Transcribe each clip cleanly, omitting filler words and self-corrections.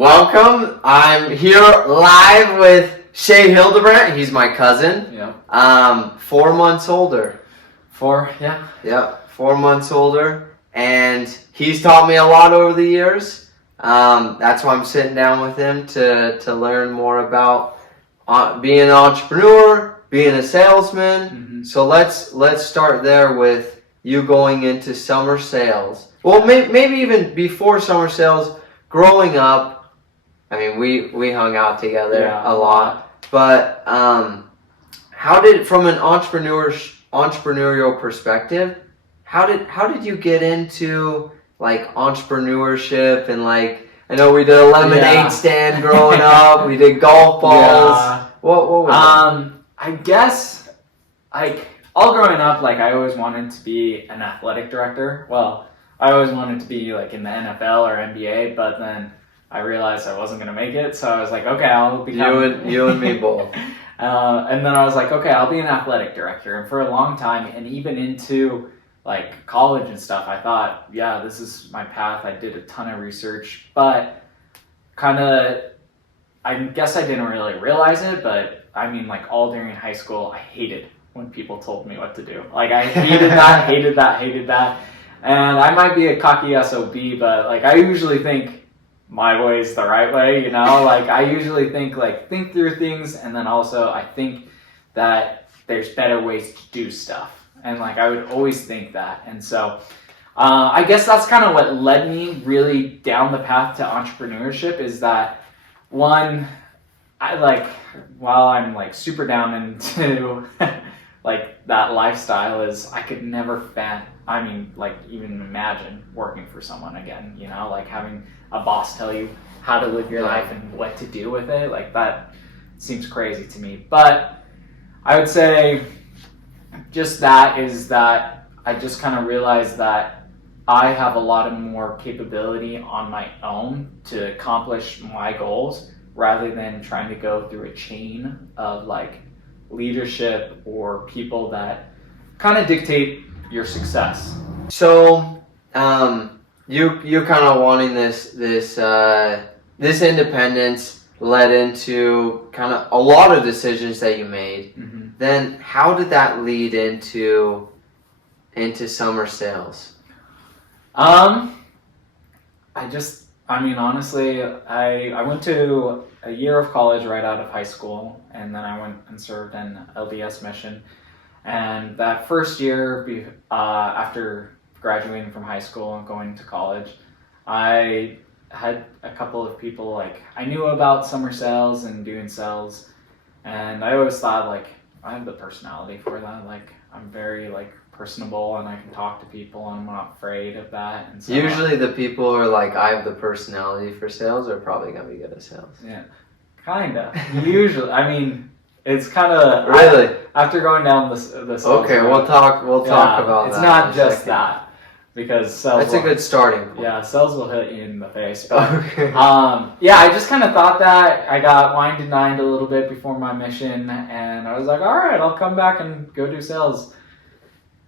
welcome. I'm here live with Shea Hildebrandt. He's my cousin. Yeah. 4 months older. Yeah. Yep, 4 months older. And he's taught me a lot over the years. That's why I'm sitting down with him to learn more about being an entrepreneur, being a salesman. Mm-hmm. So let's start there with you going into summer sales. Well, maybe even before summer sales. Growing up, I mean, we hung out together a lot. But how did, from an entrepreneurial perspective, how did you get into like entrepreneurship and like, I know we did a lemonade stand growing up. We did golf balls. Yeah. What was that? I guess like all growing up, like I always wanted to be an athletic director. Well, I always wanted to be like in the NFL or NBA, but then I realized I wasn't going to make it. So I was like, okay, I'll become... You and me both. And then I was like, okay, I'll be an athletic director. And for a long time, and even into like college and stuff, I thought, yeah, this is my path. I did a ton of research, but I guess I didn't really realize it, but I mean, like all during high school, I hated when people told me what to do. Like I hated that, hated that. And I might be a cocky SOB, but like I usually think my way is the right way, you know? Like I usually think through things, and then also I think that there's better ways to do stuff. And like I would always think that. And so I guess that's kind of what led me really down the path to entrepreneurship, is that one, I like, while I'm like super down into like that lifestyle, is I could never even imagine working for someone again, you know, like having a boss tell you how to live your life and what to do with it. Like that seems crazy to me. But I would say just that is that I just kind of realized that I have a lot of more capability on my own to accomplish my goals, rather than trying to go through a chain of like leadership or people that kind of dictate your success. So, you kind of wanting this independence led into kind of a lot of decisions that you made. Mm-hmm. Then how did that lead into summer sales? Honestly, I went to a year of college right out of high school, and then I went and served in LDS mission. And that first year, after graduating from high school and going to college, I had a couple of people, like, I knew about summer sales and doing sales, and I always thought, like, I have the personality for that. Like, I'm very, like, personable, and I can talk to people, and I'm not afraid of that. And so usually the people who are like, I have the personality for sales, are probably going to be good at sales. Yeah, kind of. Usually, I mean, it's kind of... Really? After going down the sales okay, road, we'll talk about it's that. It's not just that, because sales... That's a good starting point. Yeah, sales will hit you in the face. But, okay. Yeah, I just kind of thought that. I got wined and dined a little bit before my mission, and I was like, all right, I'll come back and go do sales.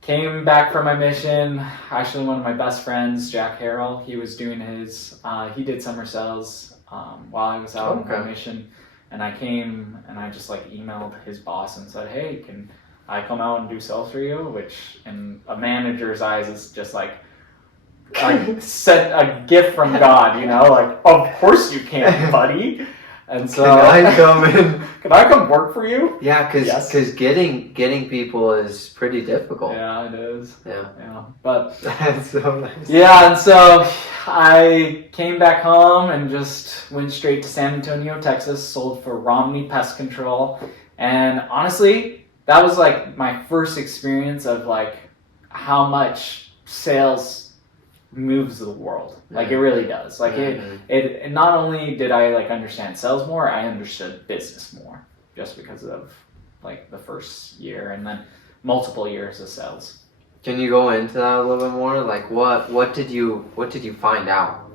Came back from my mission. Actually, one of my best friends, Jack Harrell, he was doing he did summer sales while I was out on my mission. And I came and I just like emailed his boss and said, hey, can I come out and do sales for you? Which in a manager's eyes is just like sent a gift from God, you know? Like, of course you can, buddy. And so can I come in? Can I come work for you? Yeah, because getting people is pretty difficult. Yeah, it is. Yeah. But that's so nice. Yeah, and so I came back home and just went straight to San Antonio, Texas, sold for Romney Pest Control. And honestly, that was like my first experience of like how much sales moves the world. Like it really does. Like it not only did I like understand sales more, I understood business more, just because of like the first year and then multiple years of sales. Can you go into that a little bit more? Like what did you find out?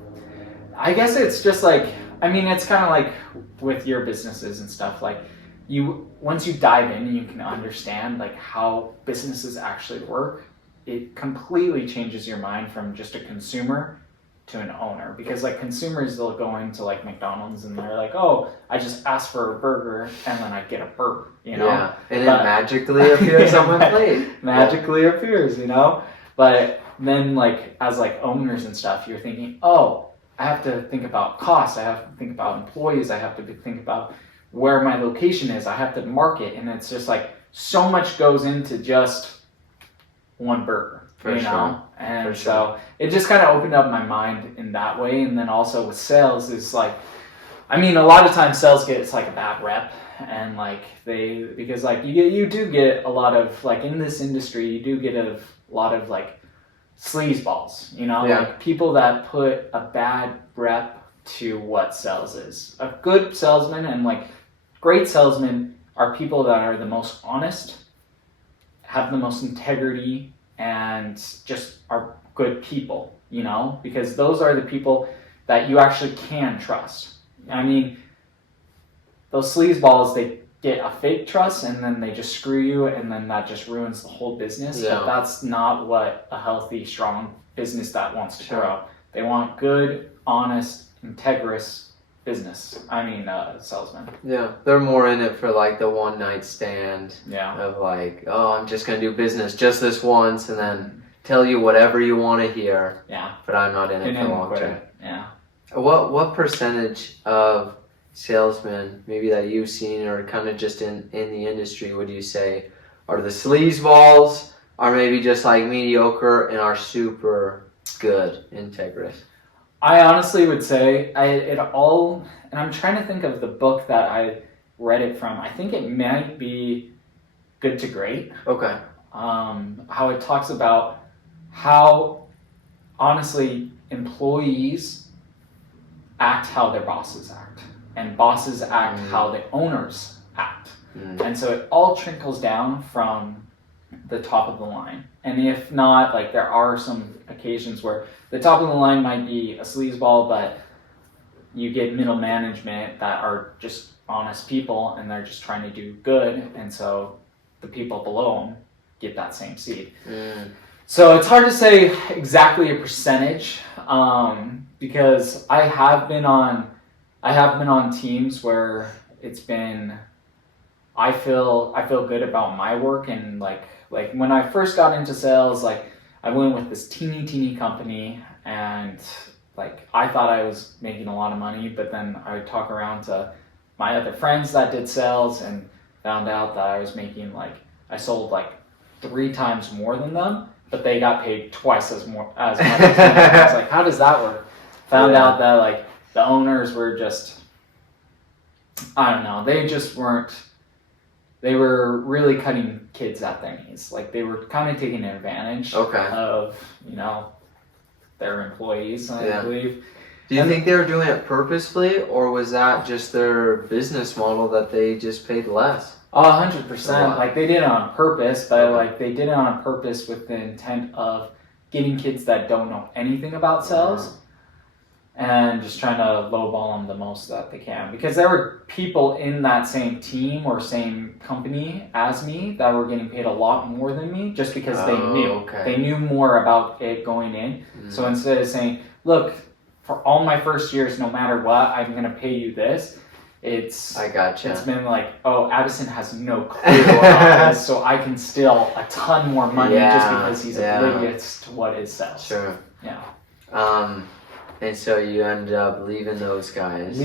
I guess it's just like, I mean, it's kind of like with your businesses and stuff, like once you dive in and you can understand like how businesses actually work, it completely changes your mind from just a consumer to an owner, because like consumers, they'll go into like McDonald's and they're like, oh, I just asked for a burger and then I get a burger, you know? Yeah, and it magically appears on my plate. Magically appears, you know? But then like as like owners and stuff, you're thinking, oh, I have to think about costs, I have to think about employees, I have to think about where my location is, I have to market, and it's just like so much goes into just one burger. For you sure. know, and For so sure. it just kind of opened up my mind in that way. And then also with sales is like, I mean, a lot of times sales gets like a bad rep, and like because like you do get a lot of like in this industry, you do get a lot of like sleazeballs, you know, Yeah. like people that put a bad rep to what sales is. A good salesman and like great salesmen are people that are the most honest, have the most integrity, and just are good people, you know, because those are the people that you actually can trust. I mean, those sleazeballs, they get a fake trust and then they just screw you, and then that just ruins the whole business. Yeah. But that's not what a healthy, strong business that wants to Sure. grow. They want good, honest, integrous business. Salesmen. Yeah, they're more in it for like the one night stand Yeah. of like, oh, I'm just gonna do business just this once and then tell you whatever you want to hear. Yeah. But I'm not in it for long quit term. it. Yeah. What percentage of salesmen maybe that you've seen or kind of just in the industry would you say are the sleazeballs, are maybe just like mediocre and are super good, integrous? I honestly would say and I'm trying to think of the book that I read it from. I think it might be Good to Great. Okay. How it talks about how honestly employees act how their bosses act, and bosses act how the owners act. And so it all trickles down from the top of the line. And if not, like there are some occasions where the top of the line might be a sleazeball, but you get middle management that are just honest people and they're just trying to do good, and so the people below them get that same seed. So it's hard to say exactly a percentage, because I have been on teams where it's been, I feel good about my work, and like when I first got into sales, like I went with this teeny company, and like I thought I was making a lot of money, but then I would talk around to my other friends that did sales and found out that I was making I sold 3 times more than them, but they got paid twice as much as me. I was like, how does that work? Found out that the owners were just, I don't know, they were really cutting kids at their knees. Like they were kind of taking advantage of, their employees, I believe. Do you think they were doing it purposefully, or was that just their business model that they just paid less? 100%. Like they did it on purpose, but they did it on purpose with the intent of getting kids that don't know anything about sales and just trying to lowball them the most that they can. Because there were people in that same team or same company as me that were getting paid a lot more than me just because they knew more about it going in. So instead of saying, look, for all my first years, no matter what, I'm going to pay you this. I gotcha. It's been like, oh, Addison has no clue about this, so I can steal a ton more money just because he's oblivious to what is sales. Sure. Yeah. And so you ended up leaving those guys.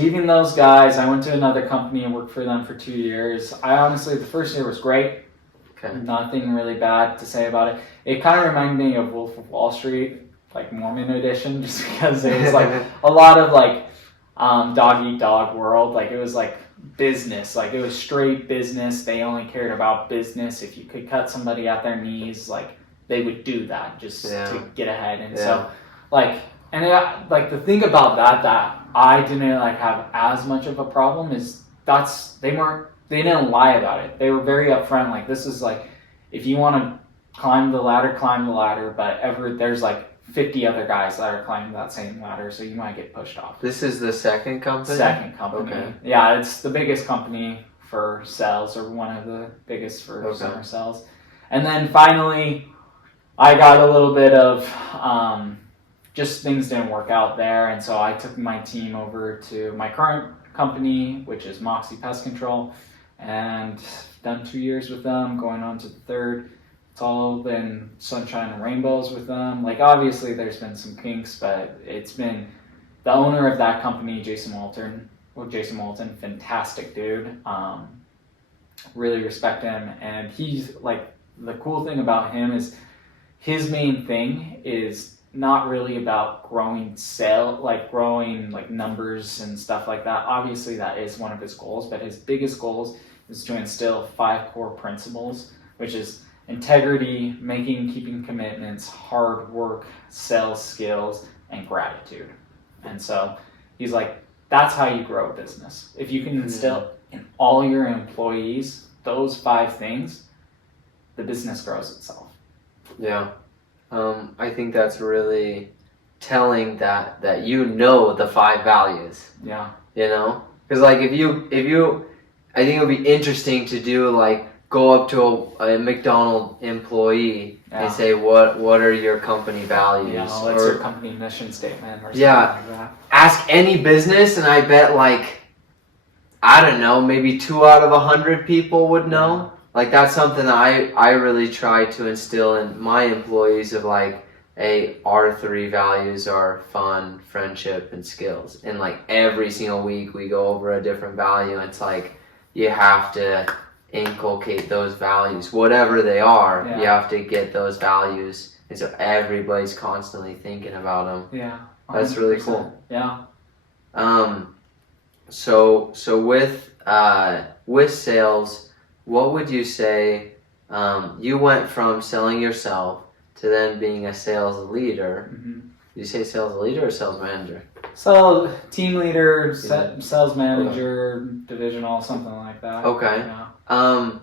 I went to another company and worked for them for 2 years. The first year was great. Okay. Nothing really bad to say about it. It kind of reminded me of Wolf of Wall Street, Mormon edition, just because it was a lot of dog eat dog world. It was business. It was straight business. They only cared about business. If you could cut somebody at their knees, they would do that just to get ahead. And so the thing about that I didn't have as much of a problem is they didn't lie about it. They were very upfront. This is if you want to climb the ladder, but there's 50 other guys that are climbing that same ladder, so you might get pushed off. This is the second company? Second company. Okay. Yeah, it's the biggest company for sales, or one of the biggest for summer sales. And then finally, I got a little bit of just things didn't work out there, and so I took my team over to my current company, which is Moxie Pest Control, and done 2 years with them, going on to the third. It's all been sunshine and rainbows with them. Like, obviously there's been some kinks, but it's been the owner of that company, Jason Walton, fantastic dude. Really respect him, and he's like, the cool thing about him is his main thing is not really about growing numbers and stuff like that. Obviously that is one of his goals, but his biggest goals is to instill 5 core principles, which is integrity, keeping commitments, hard work, sales skills, and gratitude. And so he's like, that's how you grow a business. If you can instill in all your employees those 5 things, the business grows itself. Yeah. I think that's really telling that the 5 values. Yeah. Because like if you, I think it would be interesting to do like go up to a McDonald's employee and say what are your company values? Yeah, what's your company mission statement or something like that. Ask any business, and I bet like I don't know, maybe 2 out of 100 people would know. Yeah. Like that's something that I really try to instill in my employees of like, hey, our 3 values are fun, friendship, and skills. And like every single week we go over a different value. It's like you have to inculcate those values, whatever they are. You have to get those values, and so everybody's constantly thinking about them. Yeah, 100%. That's really cool. Yeah. So with sales, what would you say? You went from selling yourself to then being a sales leader. Mm-hmm. Did you say sales leader or sales manager? So team leader, sales manager, divisional, something like that. Okay. Yeah.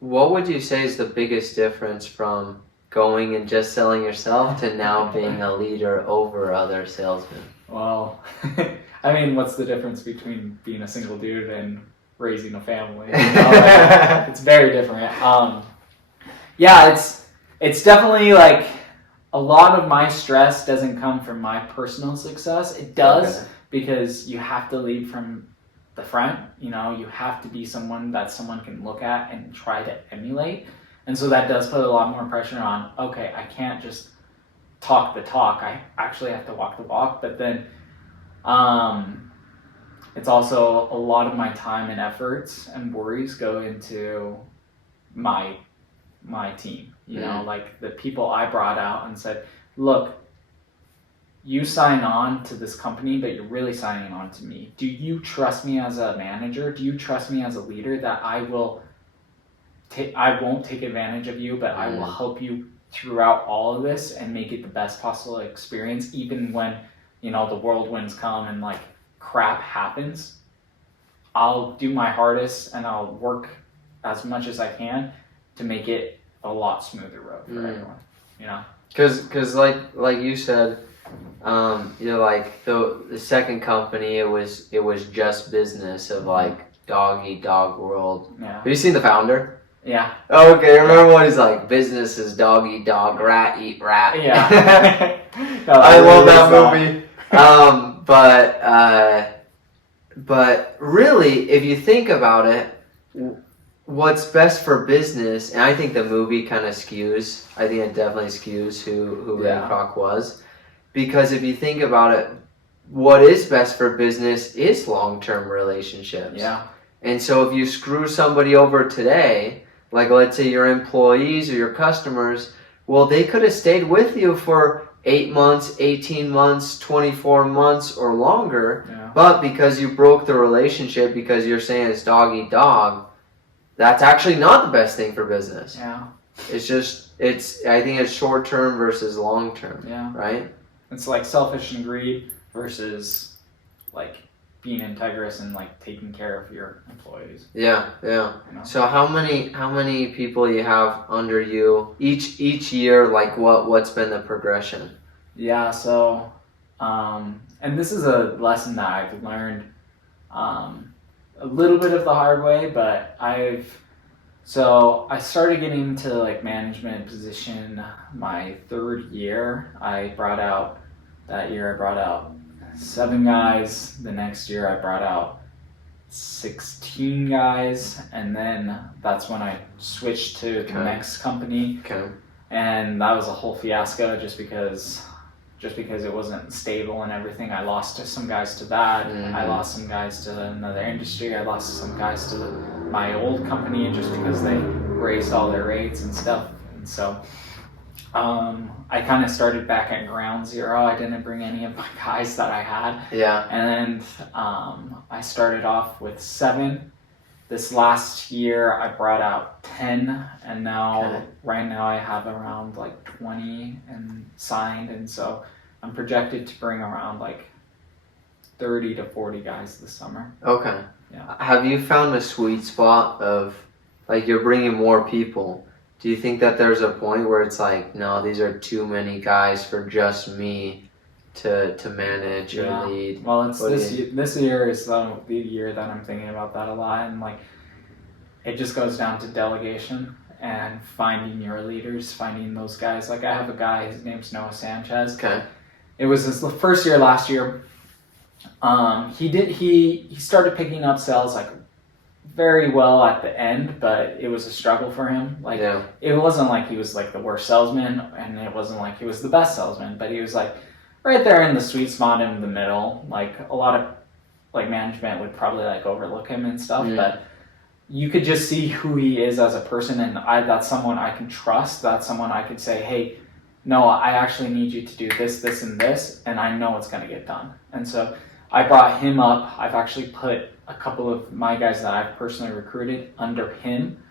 What would you say is the biggest difference from going and just selling yourself to now being a leader over other salesmen? Well, I mean, what's the difference between being a single dude and raising a family? It's very different. Yeah, it's definitely like a lot of my stress doesn't come from my personal success. It does because you have to lead from the front. You have to be someone that someone can look at and try to emulate. And so that does put a lot more pressure on, okay, I can't just talk the talk. I actually have to walk the walk. But then it's also a lot of my time and efforts and worries go into my team. Like the people I brought out and said, look, you sign on to this company, but you're really signing on to me. Do you trust me as a manager? Do you trust me as a leader that I won't take advantage of you, but I will help you throughout all of this and make it the best possible experience, even when, the whirlwinds come and like crap happens. I'll do my hardest and I'll work as much as I can to make it a lot smoother road for everyone, Because like you said, like the second company, it was just business of like dog eat dog world. Yeah. Have you seen The Founder? Yeah. Oh, okay. Remember when he's like, business is dog eat dog, rat eat rat. Yeah. I love that movie. But really, if you think about it, what's best for business, and I think the movie kind of skews. I think it definitely skews who Ray Kroc was, because if you think about it, what is best for business is long-term relationships. Yeah. And so if you screw somebody over today, like let's say your employees or your customers, well, they could have stayed with you for 8 months, 18 months, 24 months or longer, but because you broke the relationship because you're saying it's dog eat dog, that's actually not the best thing for business. Yeah. I think it's short term versus long term. Yeah. Right? It's like selfish and greed versus like being integrous and like taking care of your employees. Yeah. So how many people you have under you each year? Like what's been the progression? Yeah. So, and this is a lesson that I've learned a little bit of the hard way, but I started getting into like management position my 3rd year. I brought out That year I brought out 7 guys. The next year I brought out 16 guys, and then that's when I switched to the next company. Okay. And that was a whole fiasco just because it wasn't stable and everything. I lost some guys to that. I lost some guys to another industry. I lost some guys to my old company just because they raised all their rates and stuff. And so I kind of started back at ground zero. I didn't bring any of my guys that I had. Yeah. And I started off with 7. This last year I brought out 10, and now right now I have around like 20 and signed, and so I'm projected to bring around like 30 to 40 guys this summer. Okay. Yeah. Have you found a sweet spot of, like, you're bringing more people? Do you think that there's a point where it's like, no, these are too many guys for just me to manage or lead? Well, it's this year is the year that I'm thinking about that a lot, and like it just goes down to delegation and finding your leaders, finding those guys. Like I have a guy, his name's Noah Sanchez. Okay. It was his first year last year. He started picking up sales like very well at the end, but it was a struggle for him. Like it wasn't like he was like the worst salesman, and it wasn't like he was the best salesman, but he was like right there in the sweet spot in the middle. Like a lot of like management would probably like overlook him and stuff, but you could just see who he is as a person, and that's someone I can trust. That's someone I could say, hey, no, I actually need you to do this, this, and this, and I know it's going to get done. And so I brought him up. I've actually put a couple of my guys that I've personally recruited under him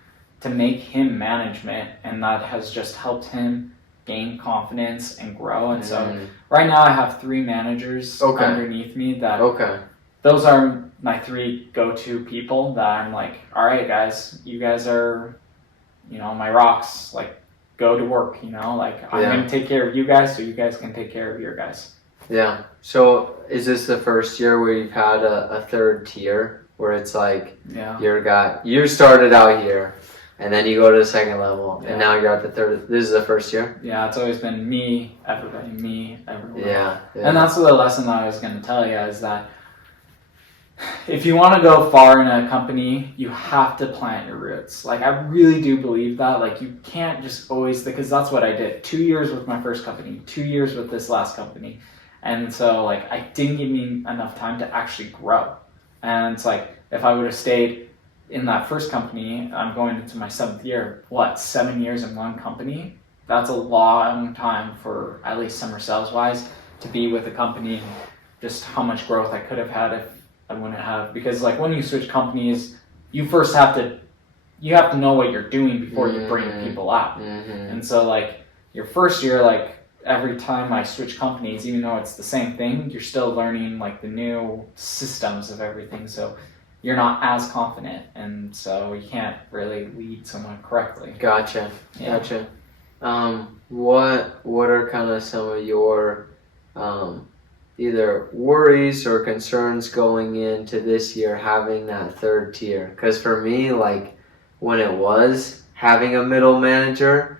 to make him management, and that has just helped him gain confidence and grow. And so right now I have 3 managers underneath me that those are my 3 go-to people that I'm like, all right, guys, you guys are, my rocks, like go to work, like I'm going to take care of you guys so you guys can take care of your guys. Yeah. So is this the first year where you've had a third tier where it's like your guy, you started out here and then you go to the second level and now you're at the third. This is the first year? Yeah, it's always been me, everybody, everyone. Yeah. And that's the lesson that I was going to tell you is that if you want to go far in a company, you have to plant your roots. Like, I really do believe that. Like, you can't just always, because that's what I did. 2 years with my first company, 2 years with this last company. And so, like, I didn't give me enough time to actually grow. And it's like, if I would have stayed in that first company, I'm going into my 7th year, 7 years in one company? That's a long time for, at least summer sales-wise, to be with a company, and just how much growth I could have had if I wouldn't have, because like when you switch companies, you first have to know what you're doing before you bring people out. And so like your first year, like every time I switch companies, even though it's the same thing, you're still learning like the new systems of everything. So you're not as confident, and so you can't really lead someone correctly. Gotcha. What are kind of some of your either worries or concerns going into this year having that third tier? Because for me, like when it was having a middle manager,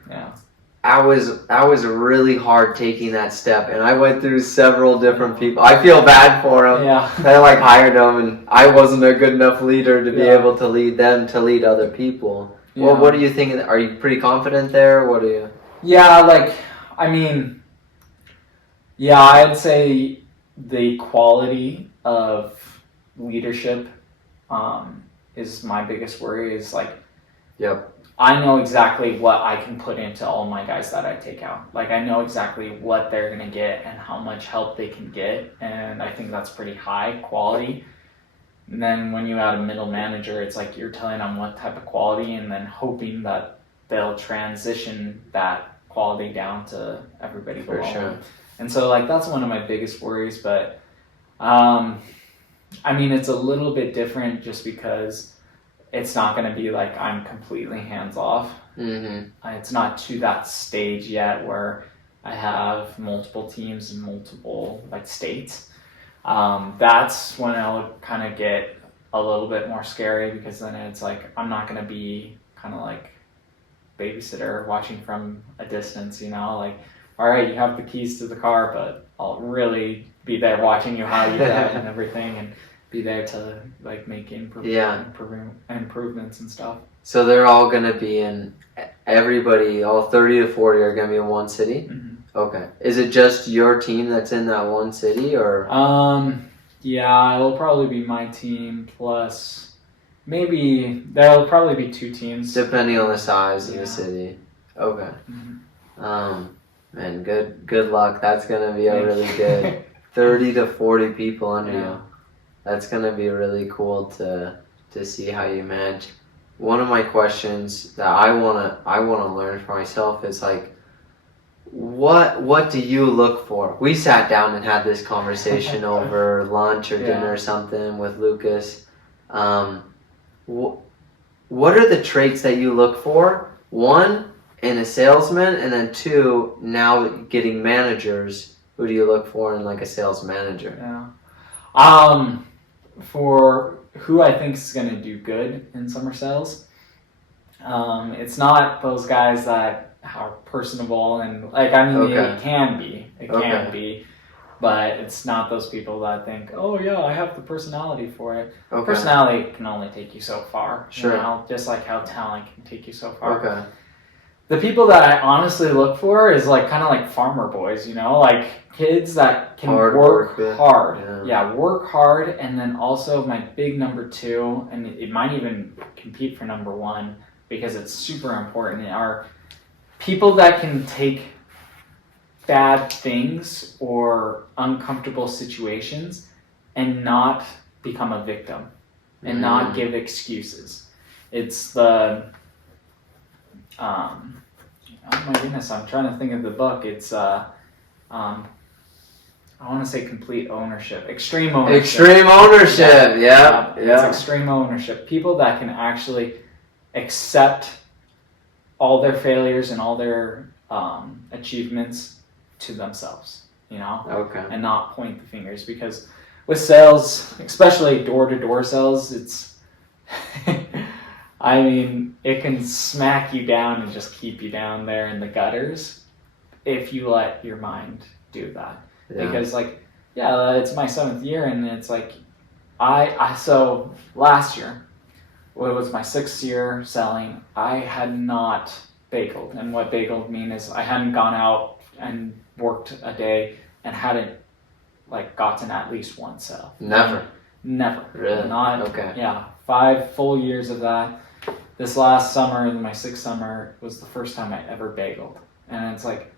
I was really hard taking that step, and I went through several different people. I feel bad for them. I like hired them, and I wasn't a good enough leader to be able to lead them to lead other people. Well, what do you think? Are you pretty confident there? What do you? I'd say the quality of leadership is my biggest worry. Is like, I know exactly what I can put into all my guys that I take out. Like, I know exactly what they're going to get and how much help they can get, and I think that's pretty high quality. And then when you add a middle manager, it's like you're telling them what type of quality and then hoping that they'll transition that quality down to everybody below them. And so, like, that's one of my biggest worries, but it's a little bit different just because it's not going to be like I'm completely hands off. It's not to that stage yet where I have multiple teams in multiple like states. That's when I'll kind of get a little bit more scary, because then it's like I'm not going to be kind of like babysitter watching from a distance, like, all right, you have the keys to the car, but I'll really be there watching you how you do it and everything, and be there to like make improvements and stuff. So they're all gonna be in. Everybody, all 30 to 40 are gonna be in one city. Mm-hmm. Okay. Is it just your team that's in that one city, or? Yeah, it'll probably be my team plus maybe there'll probably be 2 teams Depending on the size of the city. Okay. Mm-hmm. Man, good luck. That's gonna be a really good 30 to 40 people under you. That's gonna be really cool to see how you manage. One of my questions that I wanna learn for myself is like, what do you look for? We sat down and had this conversation over lunch or dinner or something with Lucas. What are the traits that you look for? One, in a salesman, and then 2, now getting managers. Who do you look for in like a sales manager? Yeah. For who I think is going to do good in summer sales, it's not those guys that are personable and like, I mean, it can be, but it's not those people that think, oh yeah, I have the personality for it. Personality can only take you so far. Sure. You know? Just like how talent can take you so far. Okay. The people that I honestly look for is like kind of like farmer boys, you know, like kids that can work hard. Yeah, work hard, and then also my big number 2, and it might even compete for number 1 because it's super important, are people that can take bad things or uncomfortable situations and not become a victim and not give excuses. It's the oh my goodness, I'm trying to think of the book. It's I want to say complete ownership. Extreme ownership. Extreme ownership, yeah. It's extreme ownership. People that can actually accept all their failures and all their achievements to themselves, you know? Okay. And not point the fingers, because with sales, especially door-to-door sales, it's I mean, it can smack you down and just keep you down there in the gutters if you let your mind do that. Yeah. Because like, yeah, it's my 7th year, and it's like, so last year, it was my 6th year selling, I had not bageled. And what bageled mean is I hadn't gone out and worked a day and hadn't like gotten at least one sale. Never. Really? Not. Okay. Yeah, 5 full years of that. This last summer, my 6th summer, was the first time I ever bageled. And it's like,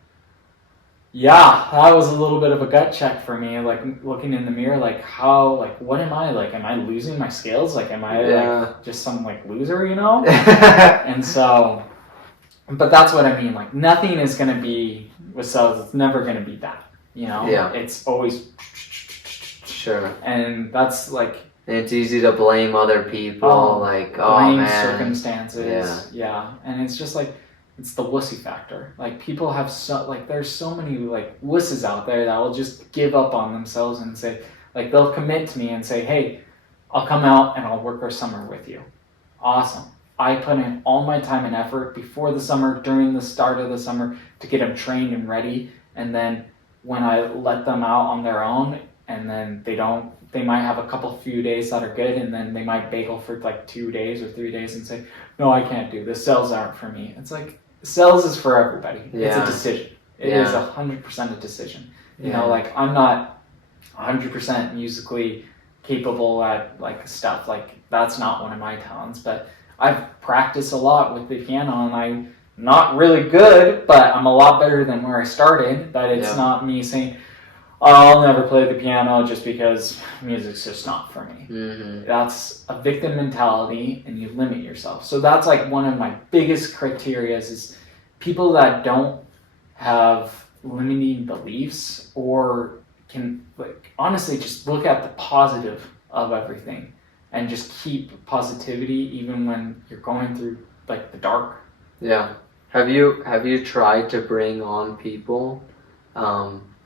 yeah, that was a little bit of a gut check for me, like looking in the mirror, like how, like what am I, like am I losing my skills, like am I like just some like loser, you know? And so, but that's what I mean, like nothing is going to be, with sales, it's never going to be that, you know? Yeah. It's always, sure. And that's like, and it's easy to blame other people, blame circumstances, and it's just like, it's the wussy factor. Like people have there's so many like wusses out there that will just give up on themselves and say, like they'll commit to me and say, hey, I'll come out and I'll work our summer with you. Awesome. I put in all my time and effort before the summer, during the start of the summer, to get them trained and ready, and then when I let them out on their own, and then they might have a few days that are good, and then they might bagel for like 2 days or 3 days and say, no, I can't do this. Sales aren't for me. It's like, sales is for everybody. It's a decision. It is 100% a decision. You know, like I'm not 100% musically capable at like stuff. Like that's not one of my talents, but I've practiced a lot with the piano, and I'm not really good, but I'm a lot better than where I started. But it's not me saying, I'll never play the piano just because music's just not for me. Mm-hmm. That's a victim mentality, and you limit yourself. So that's like one of my biggest criteria is people that don't have limiting beliefs, or can like honestly just look at the positive of everything and just keep positivity even when you're going through like the dark. Yeah. Have you tried to bring on people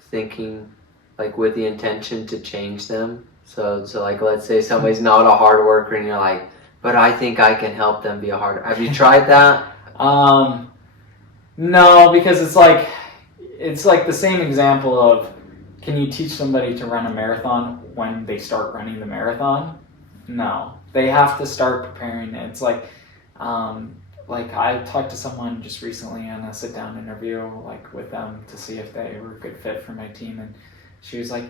thinking like with the intention to change them? So like let's say somebody's not a hard worker and you're like, but I think I can help them be a hard. Have you tried that? No, because it's like the same example of can you teach somebody to run a marathon when they start running the marathon? No. They have to start preparing it. It's like I talked to someone just recently on a sit-down interview, like with them to see if they were a good fit for my team, and she was like,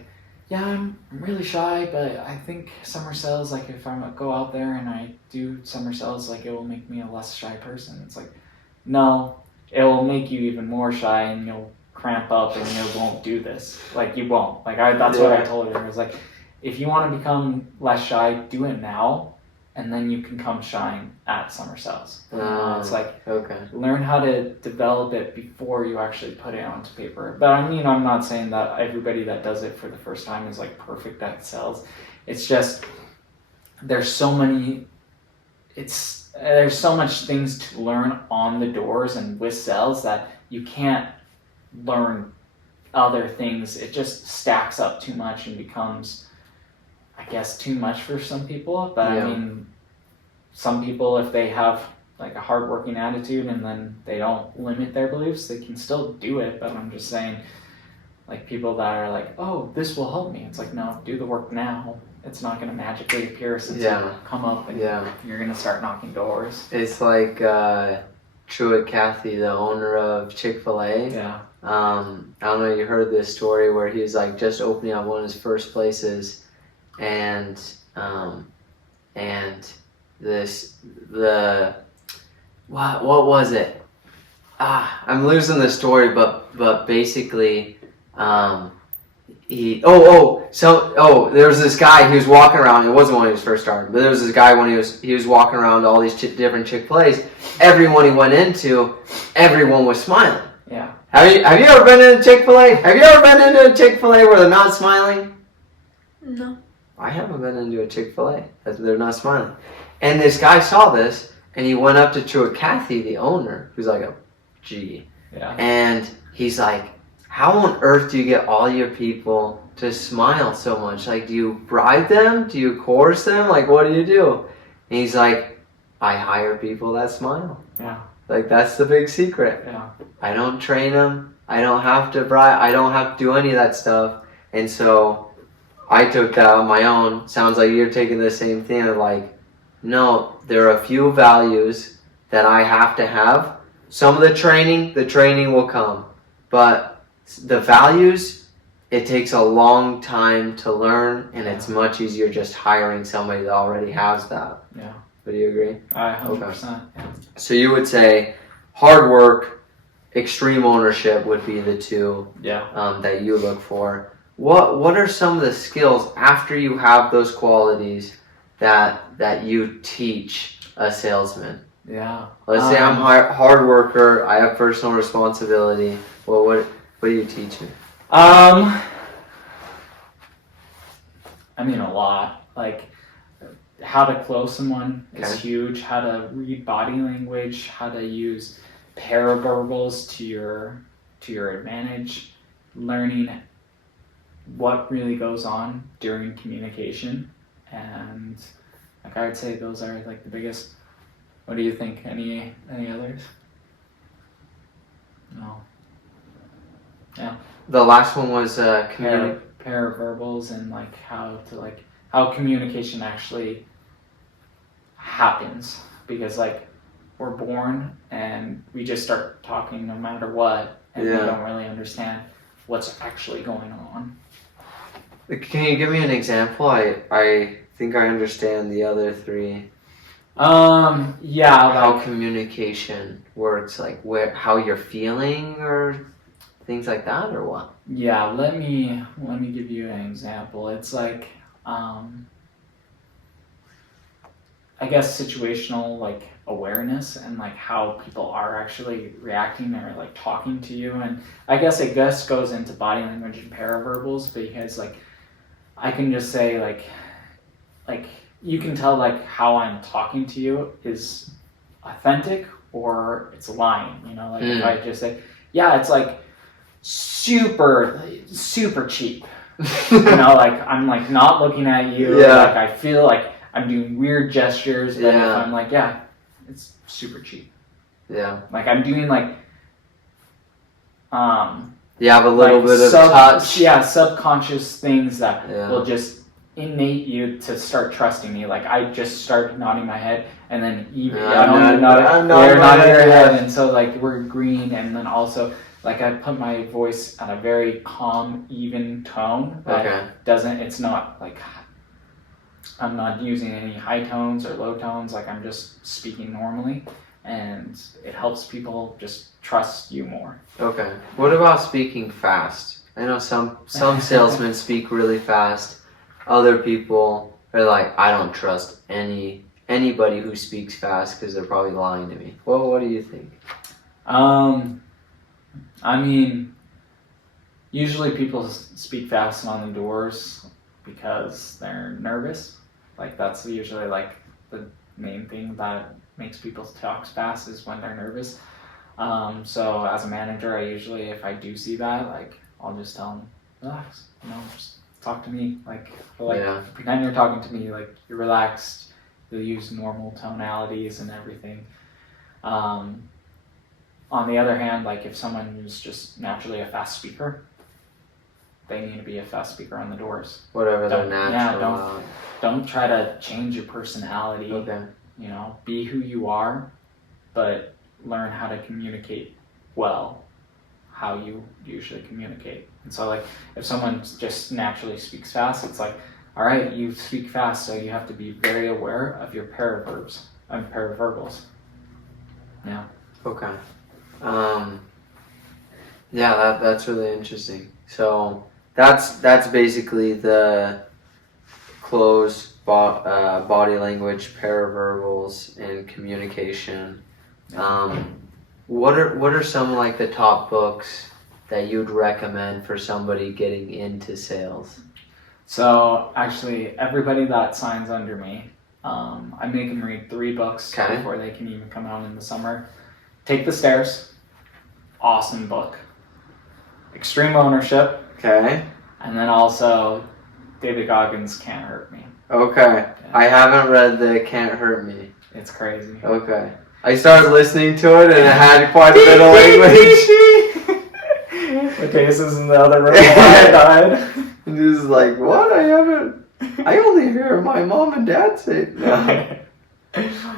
"Yeah, I'm really shy, but I think summer cells, like if I go out there and I do summer cells, like it will make me a less shy person." It's like, no, it will make you even more shy, and you'll cramp up, and you won't do this. Like you won't. Like that's what I told her. I was like, if you want to become less shy, do it now. And then you can come shine at summer cells. It's like, learn how to develop it before you actually put it onto paper. But I mean, I'm not saying that everybody that does it for the first time is like perfect at cells. It's just, there's so much things to learn on the doors and with cells that you can't learn other things. It just stacks up too much and becomes, I guess, too much for some people, but I mean, some people, if they have like a hardworking attitude and then they don't limit their beliefs, they can still do it. But I'm just saying, like people that are like, "Oh, this will help me." It's like, no, do the work now. It's not going to magically appear since you come up and you're going to start knocking doors. It's like Truett Cathy, the owner of Chick-fil-A. Yeah. I don't know, you heard this story where he was like just opening up one of his first places. And what was it? I'm losing the story, but basically, there was this guy, he was walking around. It wasn't when he was first starting, but there was this guy when he was walking around all these different Chick-fil-A's. Everyone he went into, everyone was smiling. Yeah. Have you ever been in a Chick-fil-A? Have you ever been into a Chick-fil-A where they're not smiling? No. I haven't been into a Chick-fil-A. They're not smiling. And this guy saw this, and he went up to Truett Cathy, the owner, who's like a G. Yeah. And he's like, how on earth do you get all your people to smile so much? Like, do you bribe them? Do you coerce them? Like, what do you do? And he's like, I hire people that smile. Yeah. Like, that's the big secret. Yeah. I don't train them. I don't have to bribe. I don't have to do any of that stuff. And so I took that on my own. Sounds like you're taking the same thing. Like, no, there are a few values that I have to have. Some of the training will come. But the values, it takes a long time to learn, and it's much easier just hiring somebody that already has that. Yeah. Would you agree? 100%. Yeah. So you would say hard work, extreme ownership would be the two that you look for. What are some of the skills after you have those qualities that you teach a salesman? Yeah. Let's say I'm a hard worker. I have personal responsibility. Well, what do you teach me? I mean, a lot. Like how to close someone is huge. How to read body language. How to use paraverbals to your advantage. Learning what really goes on during communication, and like I would say those are like the biggest. What do you think? Any others? No. Yeah. The last one was paraverbals and like how communication actually happens, because like we're born and we just start talking no matter what, and we don't really understand what's actually going on. Can you give me an example? I think I understand the other three. How communication works, like how you're feeling or things like that, or what? Yeah, let me give you an example. It's like I guess situational like awareness and like how people are actually reacting or like talking to you, and I guess it goes into body language and paraverbals, because like I can just say like you can tell like how I'm talking to you is authentic or it's lying, you know, like if I just say, yeah, it's like super cheap, you know, like I'm like not looking at you, like I feel like I'm doing weird gestures, but if I'm like, yeah, it's super cheap. Yeah. Like I'm doing like You have a little bit of touch. Yeah, subconscious things that Yeah. will just innate you to start trusting me. Like I just start nodding my head, and then even I'm nodding nodding your my head, head. and so like we're agreeing, and then also like I put my voice at a very calm, even tone that Okay. doesn't. It's not like I'm not using any high tones or low tones. Like I'm just speaking normally, and it helps people just trust you more. Okay. What about speaking fast? I know some salesmen speak really fast. Other people are like, I don't trust anybody who speaks fast because they're probably lying to me. Well, what do you think? I mean, usually people speak fast on the doors because they're nervous. Like that's usually like the main thing that makes people talk fast is when they're nervous. So as a manager, I usually, if I do see that, like I'll just tell them, relax, just talk to me, like pretend you're talking to me, like you're relaxed. You'll use normal tonalities and everything. On the other hand, like if someone is just naturally a fast speaker, they need to be a fast speaker on the doors. Whatever they're natural. Yeah, don't try to change your personality. Okay. Be who you are, but learn how to communicate well, how you usually communicate. And so like if someone just naturally speaks fast, it's like, all right, you speak fast, so you have to be very aware of your paraverbs and paraverbals. Yeah. Okay. Yeah, that's really interesting. So that's basically the closed body language, paraverbals, and communication. What are some like the top books that you'd recommend for somebody getting into sales? So actually, everybody that signs under me, I make them read 3 books before they can even come out in the summer. Take the Stairs, awesome book. Extreme Ownership. Okay. And then also David Goggins' Can't Hurt Me. Okay. Yeah. I haven't read the Can't Hurt Me. It's crazy. Okay. I started listening to it and it had quite a bit of language. Okay, this is in the other room while I died. And this is like, what? I only hear my mom and dad say it. No.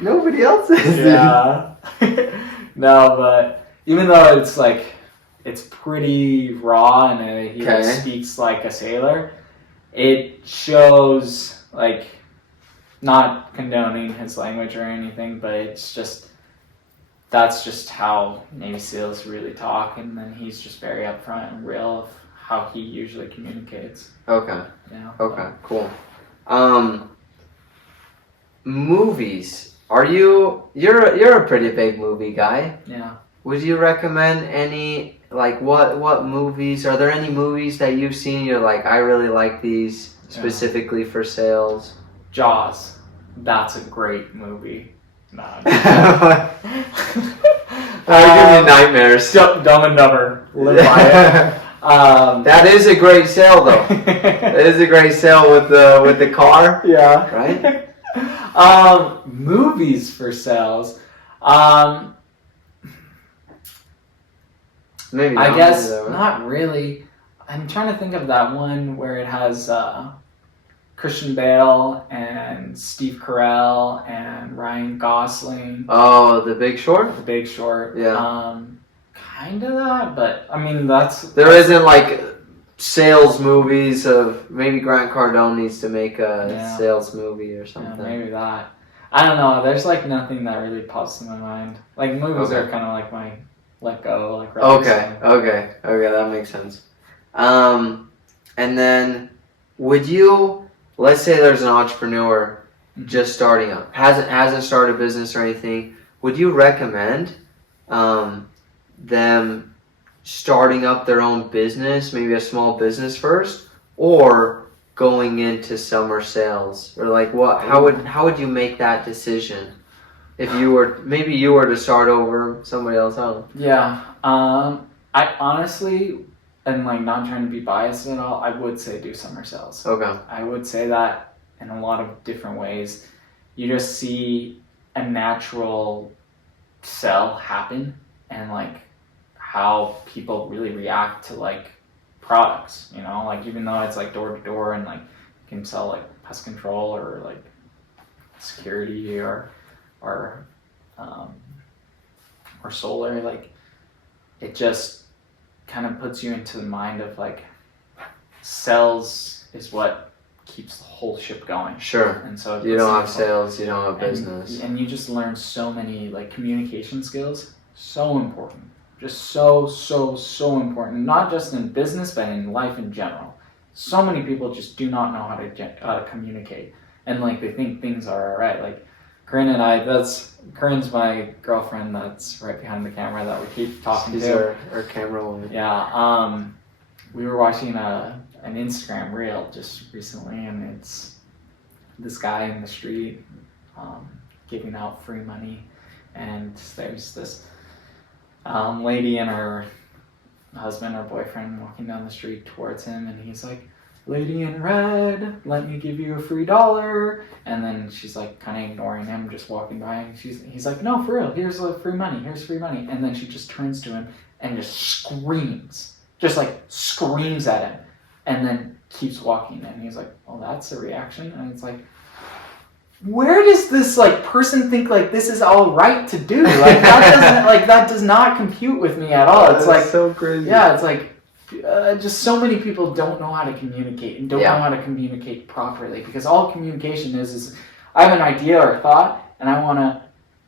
Nobody else says it. Yeah. No, but even though it's like, it's pretty raw and he like, speaks like a sailor, it shows, like, not condoning his language or anything, but it's just, that's just how Navy SEALs really talk, and then he's just very upfront and real of how he usually communicates. Okay. Yeah. Okay, cool. Movies. You're a pretty big movie guy. Yeah. Would you recommend any, like, what movies? Are there any movies that you've seen you're like, I really like these specifically for sales? Jaws. That's a great movie. Nah. That would give me nightmares. Dumb and Dumber. Live by it. That is a great sale, though. That is a great sale with the car. Yeah. Right? Movies for sales. Maybe I guess not really. I'm trying to think of that one where it has Christian Bale and Steve Carell and Ryan Gosling. Oh, The Big Short? The Big Short. Yeah. Kind of that, but I mean There isn't like sales movies of maybe Grant Cardone needs to make a sales movie or something. Yeah, maybe that. I don't know. There's like nothing that really pops in my mind. Like movies are kind of like my let go. Like okay, that makes sense. And then would you, let's say there's an entrepreneur just starting up, hasn't started a business or anything, would you recommend them starting up their own business, maybe a small business first, or going into summer sales, or like how would you make that decision if you were to start over somebody else else? Yeah. I honestly, and like not trying to be biased at all, I would say do summer sales. Okay. I would say that in a lot of different ways. You just see a natural sell happen, and like how people really react to like products, you know, like even though it's like door to door and like you can sell like pest control or like security or solar, like it just kind of puts you into the mind of like sales is what keeps the whole ship going. Sure. And so you don't have sales, you don't have business. And you just learn so many like communication skills. So important. Just so important. Not just in business, but in life in general. So many people just do not know how to communicate. And like they think things are alright. Like Corinne and I, Corinne's my girlfriend that's right behind the camera that we keep talking She's to. our camera woman. Yeah. We were watching an Instagram reel just recently, and it's this guy in the street giving out free money, and there's this lady and her husband or boyfriend walking down the street towards him, and he's like, "Lady in red, let me give you a free $1." And then she's like kind of ignoring him, just walking by, and he's like, "No, for real, here's free money, here's free money." And then she just turns to him and just screams at him, and then keeps walking. And he's like, "Oh, that's a reaction." And it's like, where does this like person think like this is all right to do? Like that does not compute with me at all. It's like so crazy. Yeah, it's like just so many people don't know how to communicate and don't know how to communicate properly, because all communication is I have an idea or thought and I want to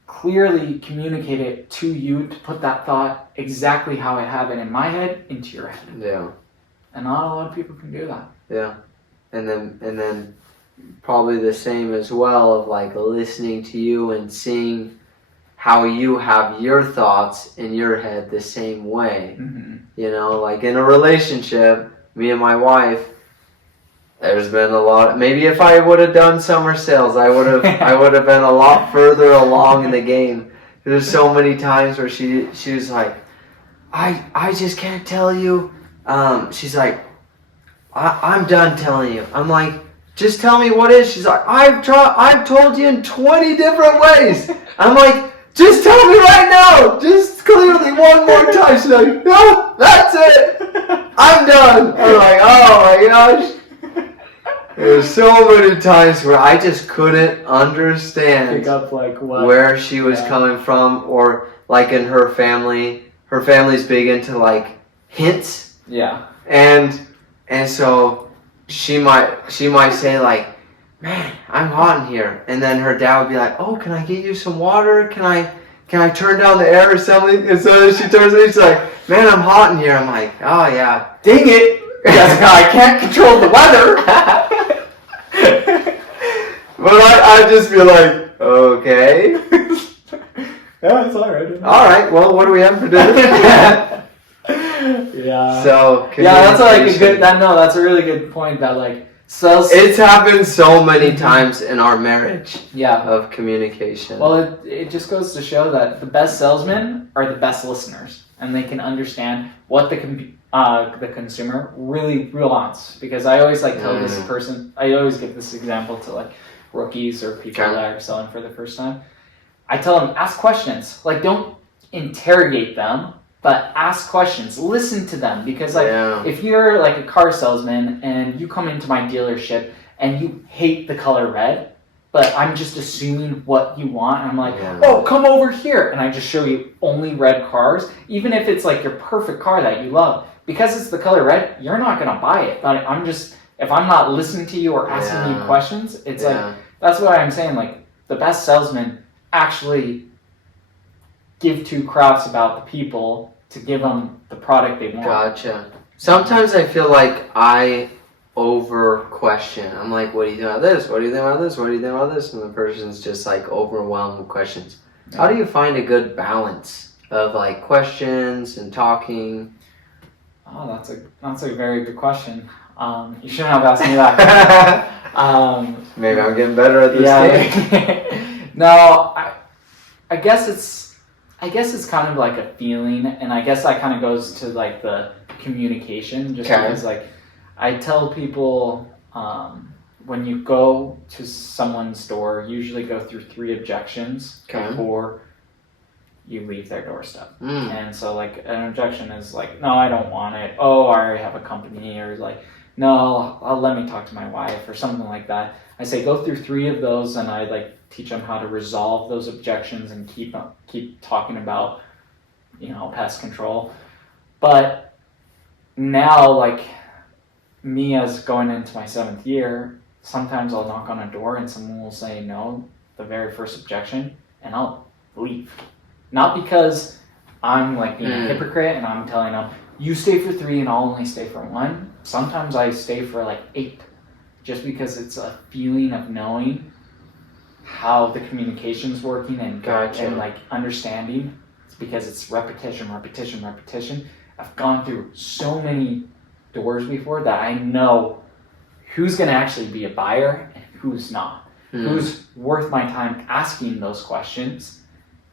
clearly communicate it to you to put that thought exactly how I have it in my head into your head. Yeah. And not a lot of people can do that. Yeah. And then probably the same as well of like listening to you and seeing how you have your thoughts in your head the same way. Mm-hmm. You know, like in a relationship, me and my wife, there's been a lot. Maybe if I would have done summer sales, I would have been a lot further along in the game. There's so many times where she was like, I just can't tell you. She's like, I'm done telling you. I'm like, just tell me what is. She's like, I've told you in 20 different ways. I'm like, just tell me right now. Just clearly one more time. She's like, no, that's it. I'm done. I'm like, oh my gosh. There's so many times where I just couldn't understand Pick up like what? Where she was coming from, or like in her family. Her family's big into like hints. Yeah. And so she might say like, man, I'm hot in here. And then her dad would be like, oh, can I get you some water? Can I turn down the air or something? And so then she turns to me, she's like, man, I'm hot in here. I'm like, oh yeah, dang it. Jessica, I can't control the weather. But I'd just be like, okay. Yeah, it's alright. Alright, well, what do we have for dinner? Yeah. So, yeah, that's like a good. That's a really good point. That like sales. It's happened so many times in our marriage. Yeah. Of communication. Well, it just goes to show that the best salesmen are the best listeners, and they can understand what the consumer really wants. Because I always like tell this person. I always give this example to like rookies or people that are selling for the first time. I tell them, ask questions. Like, don't interrogate them, but ask questions. Listen to them. Because, like, if you're, like, a car salesman and you come into my dealership and you hate the color red, but I'm just assuming what you want, and I'm like, oh, come over here. And I just show you only red cars, even if it's, like, your perfect car that you love. Because it's the color red, you're not going to buy it. But if I'm not listening to you or asking you questions, it's like, that's what I'm saying. Like, the best salesmen actually give two craps about the people to give them the product they want. Gotcha. Sometimes I feel like I over question. I'm like, what do you think about this? What do you think about this? What do you think about this? And the person's just like overwhelmed with questions. Yeah. How do you find a good balance of like questions and talking? Oh, that's a very good question. You shouldn't have asked me that. Maybe I'm getting better at this game. No, I guess it's kind of like a feeling, and I guess that kind of goes to like the communication, just because like I tell people when you go to someone's store, usually go through 3 objections before you leave their doorstep. Mm. And so like an objection is like, no, I don't want it. Oh, I already have a company, or like, no, let me talk to my wife or something like that. I say go through 3 of those, and I like teach them how to resolve those objections and keep talking about, pest control. But now, like me as going into my 7th year, sometimes I'll knock on a door and someone will say no, the very first objection, and I'll leave. Not because I'm like being a hypocrite and I'm telling them, you stay for 3 and I'll only stay for 1. Sometimes I stay for like 8, just because it's a feeling of knowing how the communication's working and like understanding. It's because it's repetition. I've gone through so many doors before that I know who's going to actually be a buyer and who's not. Who's worth my time asking those questions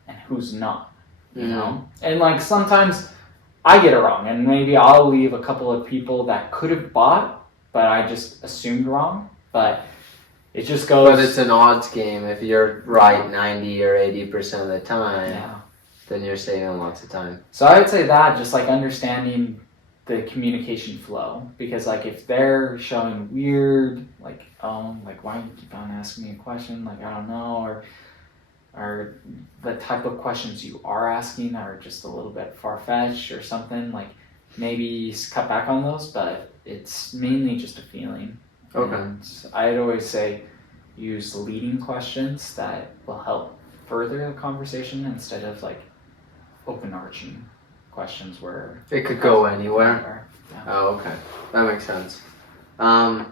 and who's not, you know? And like sometimes I get it wrong, and maybe I'll leave a couple of people that could have bought, but I just assumed wrong. But it just goes. But it's an odds game. If you're right 90 or 80% of the time, then you're saving lots of time. So I would say that, just like understanding the communication flow, because like if they're showing weird, like, like why do you keep on asking me a question, like I don't know, or the type of questions you are asking are just a little bit far-fetched or something, like maybe cut back on those, but it's mainly just a feeling. Okay. And I'd always say use leading questions that will help further the conversation instead of like open arching questions where it could go anywhere. Yeah. Oh, okay. That makes sense. I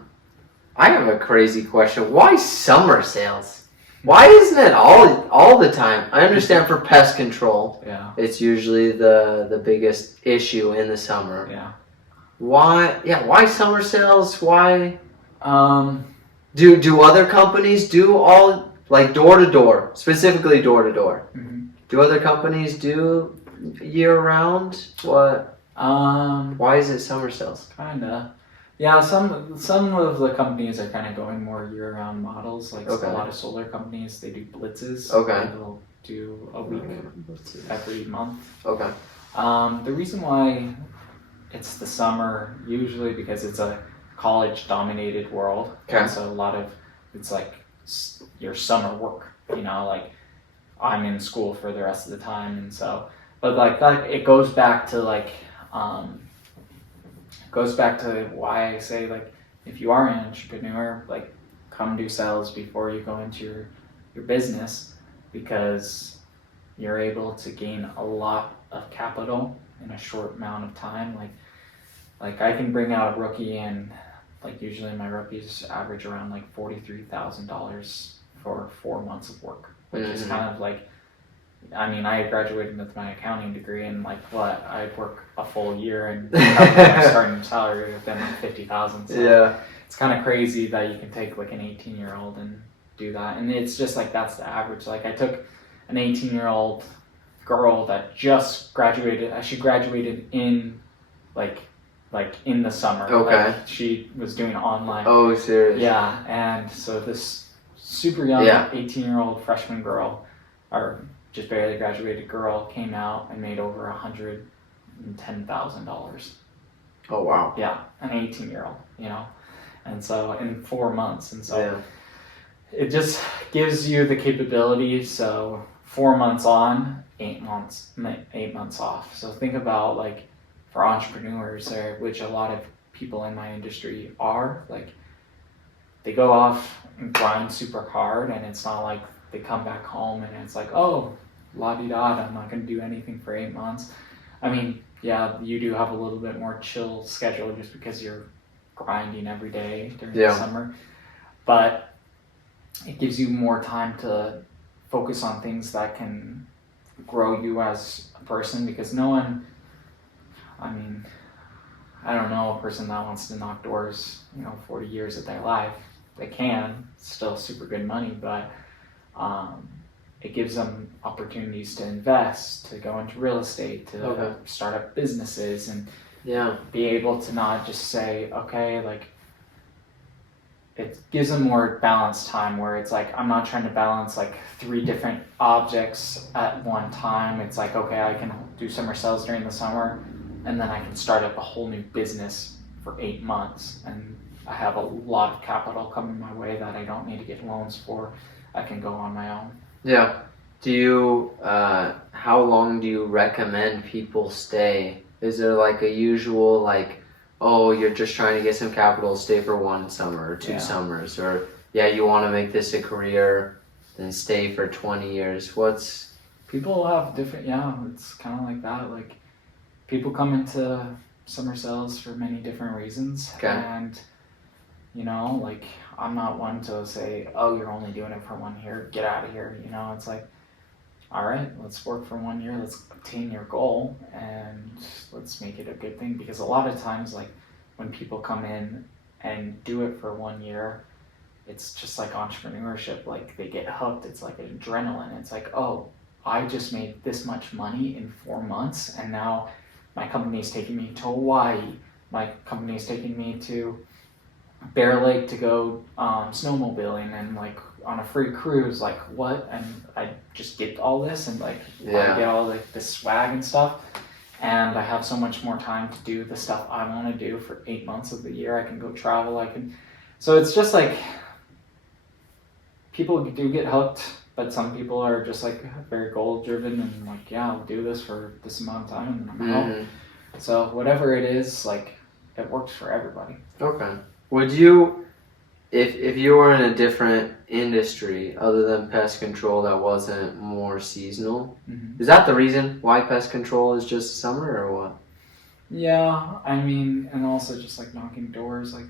have a crazy question. Why summer sales? Why isn't it all the time? I understand for pest control. Yeah. It's usually the biggest issue in the summer. Yeah. Why summer sales? Why do other companies do all like door to door, specifically door to door? Do other companies do year round? What? Why is it summer sales? Kinda. Yeah, some of the companies are kind of going more year-round models. Like a lot of solar companies, they do blitzes. Okay. They'll do a week every month. Okay. The reason why it's the summer, usually because it's a college-dominated world. Okay. And so a lot of it's like your summer work. Like I'm in school for the rest of the time, and so. But like that, it goes back to like. Goes back to why I say, like, if you are an entrepreneur, like, come do sales before you go into your business, because you're able to gain a lot of capital in a short amount of time. Like I can bring out a rookie, and like usually my rookies average around like $43,000 for 4 months of work, which is kind of like, I mean, I graduated with my accounting degree, and like I'd work a full year and my starting salary would have been like $50,000. So it's kind of crazy that you can take like an 18-year-old and do that, and it's just like that's the average. Like I took an 18-year-old girl that just graduated. She graduated in like in the summer. Okay. Like, she was doing online. Oh, serious? Yeah, and so this super young 18-year-old freshman girl, or just barely graduated girl, came out and made over $110,000. Oh wow! Yeah, an 18-year-old, and so in 4 months, and so it just gives you the capability. So 4 months on, 8 months off. So think about like for entrepreneurs, which a lot of people in my industry are, like they go off and grind super hard, and it's not like they come back home and it's like, oh, la-di-da, I'm not going to do anything for 8 months. I mean, yeah, you do have a little bit more chill schedule just because you're grinding every day during the summer. But it gives you more time to focus on things that can grow you as a person, because no one, I mean, I don't know a person that wants to knock doors, 40 years of their life. They can, it's still super good money, but it gives them opportunities to invest, to go into real estate, to start up businesses, and be able to not just say, okay, like it gives a more balanced time where it's like I'm not trying to balance like 3 different objects at one time. It's like, okay, I can do summer sales during the summer, and then I can start up a whole new business for 8 months, and I have a lot of capital coming my way that I don't need to get loans for. I can go on my own. Yeah. Do you, how long do you recommend people stay? Is there like a usual, like, oh, you're just trying to get some capital, stay for 1 summer or 2 summers, or yeah, you want to make this a career, then stay for 20 years? People have different, it's kind of like that. Like, people come into summer sales for many different reasons. Okay. And, like, I'm not one to say, oh, you're only doing it for 1 year, get out of here. It's like, all right, let's work for 1 year, let's attain your goal, and let's make it a good thing. Because a lot of times, like, when people come in and do it for 1 year, it's just like entrepreneurship. Like, they get hooked. It's like adrenaline. It's like, oh, I just made this much money in 4 months, and now my company is taking me to Hawaii. My company is taking me to Bear Lake to go snowmobiling and like on a free cruise. Like, what? And I just get all this, and like I get all like this swag and stuff, and I have so much more time to do the stuff I want to do for 8 months of the year. I can go travel. So it's just like people do get hooked, but some people are just like very goal driven and like, yeah, I'll do this for this amount of time and then I'm out. So whatever it is, like, it works for everybody. Okay. Would you, if you were in a different industry other than pest control that wasn't more seasonal, is that the reason why pest control is just summer or what? Yeah, I mean, and also just like knocking doors, like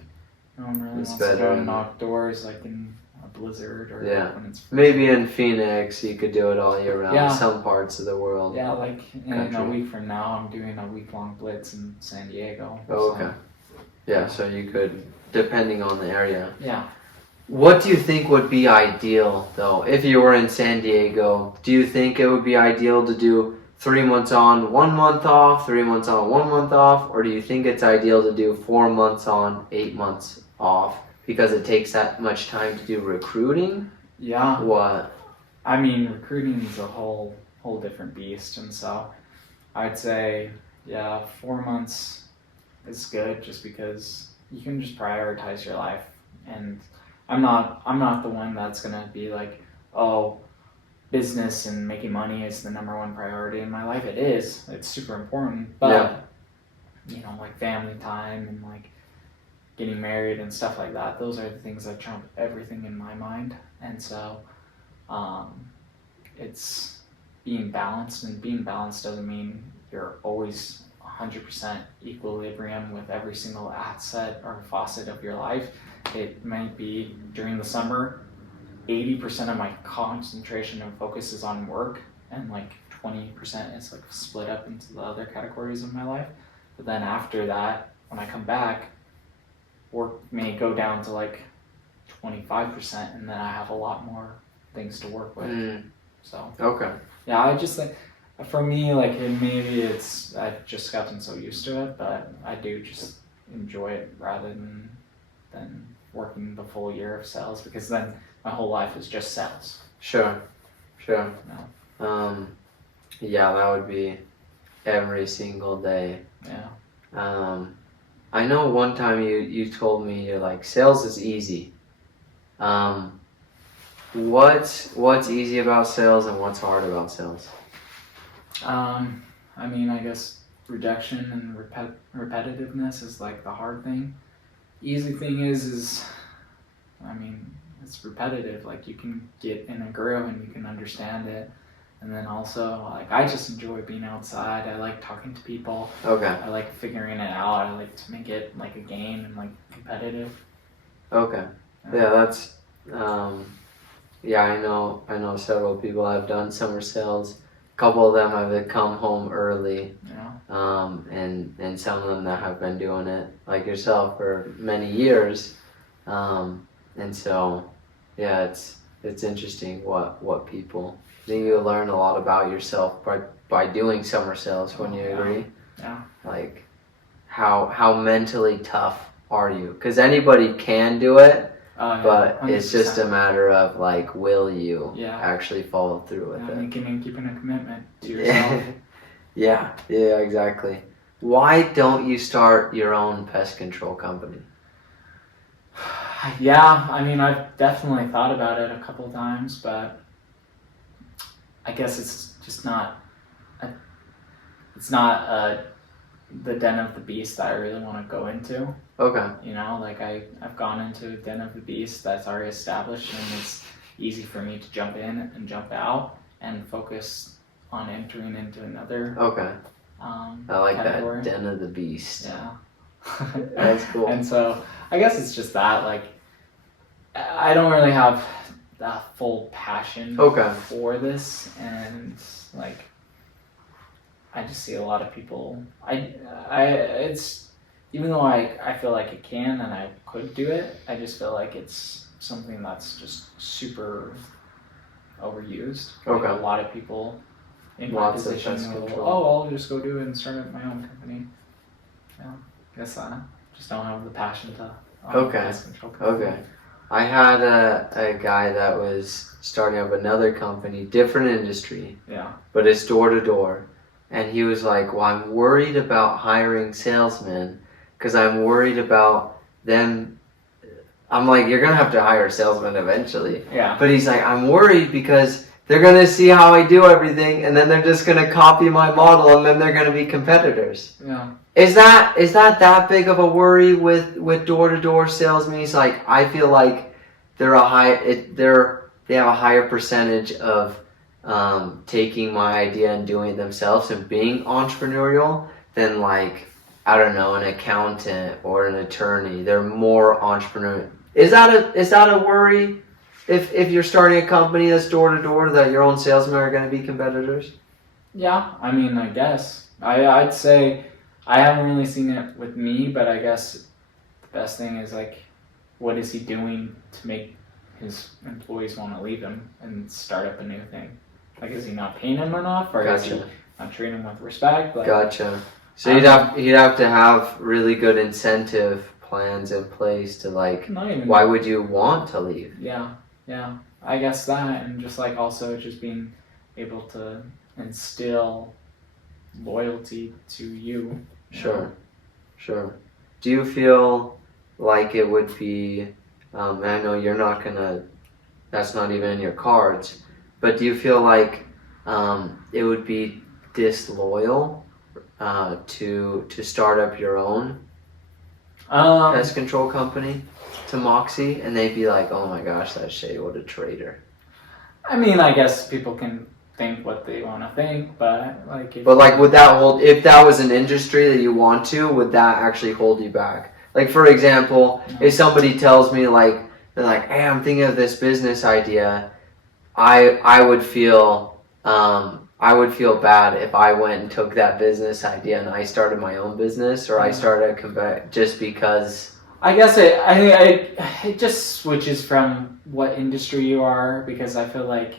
no one really wants to go and knock doors like in a blizzard or when it's maybe in Phoenix you could do it all year round. Some parts of the world. Yeah, like in a week from now I'm doing a week-long blitz in San Diego. Oh, okay. Yeah, so you could, depending on the area. Yeah. What do you think would be ideal though? If you were in San Diego, do you think it would be ideal to do 3 months on, 1 month off, 3 months on, 1 month off, or do you think it's ideal to do 4 months on, 8 months off because it takes that much time to do recruiting? Yeah. What? I mean, recruiting is a whole different beast, and so I'd say 4 months is good just because you can just prioritize your life. And I'm not the one that's gonna be like, oh, business and making money is the #1 priority in my life. It is. It's super important. But like family time and like getting married and stuff like that, those are the things that trump everything in my mind. And so it's being balanced, and being balanced doesn't mean you're always 100% equilibrium with every single asset or facet of your life. It might be during the summer, 80% of my concentration and focus is on work, and like 20% is like split up into the other categories of my life. But then after that, when I come back, work may go down to like 25%, and then I have a lot more things to work with. So okay. Yeah, I just think, for me, like, maybe I've just gotten so used to it, but I do just enjoy it rather than working the full year of sales, because then my whole life is just sales. Sure. No. Yeah, that would be every single day. Yeah. I know one time you told me, you're like, sales is easy. What's easy about sales and what's hard about sales? I mean, I guess rejection and repetitiveness is like the hard thing. Easy thing is I mean, it's repetitive. Like, you can get in a groove and you can understand it. And then also, like, I just enjoy being outside. I like talking to people. Okay. I like figuring it out. I like to make it like a game and like competitive. Okay. Yeah, that's I know several people have done summer sales. A couple of them have come home early. Yeah. And some of them that have been doing it like yourself for many years. And so it's interesting what people, I think you learn a lot about yourself by doing summer sales. When you agree? Yeah. Like how mentally tough are you? Because anybody can do it, but it's just a matter of like, will you Yeah. actually follow through with it? Making and keeping a commitment to yourself. Yeah, exactly. Why don't you start your own pest control company? Yeah, I mean, I've definitely thought about it a couple of times, but I guess it's just not. The den of the beast that I really want to go into. Okay. You know, like I've gone into a den of the beast that's already established, and it's easy for me to jump in and jump out and focus on entering into another. Okay. I like category. that, den of the beast. Yeah. That's cool. And so I guess it's just that, like, I don't really have that full passion for this, and like I just see a lot of people. It's even though I feel like it can and I could do it, I just feel like it's something that's just super overused. Like a lot of people in my position will, I'll just go do it and start up my own company. Yeah, I guess I just don't have the passion to. Pest control company. Okay. I had a guy that was starting up another company, different industry. Yeah. But it's door to door. And he was like, well, I'm worried about hiring salesmen because I'm worried about them. I'm like, you're going to have to hire salesmen eventually. Yeah. But he's like, I'm worried because they're going to see how I do everything and then they're just going to copy my model and then they're going to be competitors. Yeah. Is that big of a worry with door to door salesmen? He's like, I feel like they have a higher percentage of taking my idea and doing it themselves and being entrepreneurial than like, I don't know, an accountant or an attorney. They're more entrepreneurial. Is that a worry if you're starting a company that's door to door that your own salesmen are going to be competitors? Yeah, I mean, I guess I'd say I haven't really seen it with me, but I guess the best thing is like, what is he doing to make his employees want to leave him and start up a new thing? Like, is he not paying him enough, or is he not treating him with respect? Like, Gotcha. So you'd have to have really good incentive plans in place to like. Why would you want to leave? Yeah. I guess that, and just like also just being able to instill loyalty to you. Sure. Do you feel like it would be? And I know you're not gonna. That's not even in your cards. But do you feel like it would be disloyal to start up your own pest control company to Moxie, and they'd be like, "Oh my gosh, that Shea, what a traitor." I mean, I guess people can think what they want to think, but like. Would that hold? If that was an industry that you want to, would that actually hold you back? Like, for example, if somebody tells me like they're like, "Hey, I'm thinking of this business idea," I would feel bad if I went and took that business idea and I started my own business, or I started just because. I guess it just switches from what industry you are, because I feel like,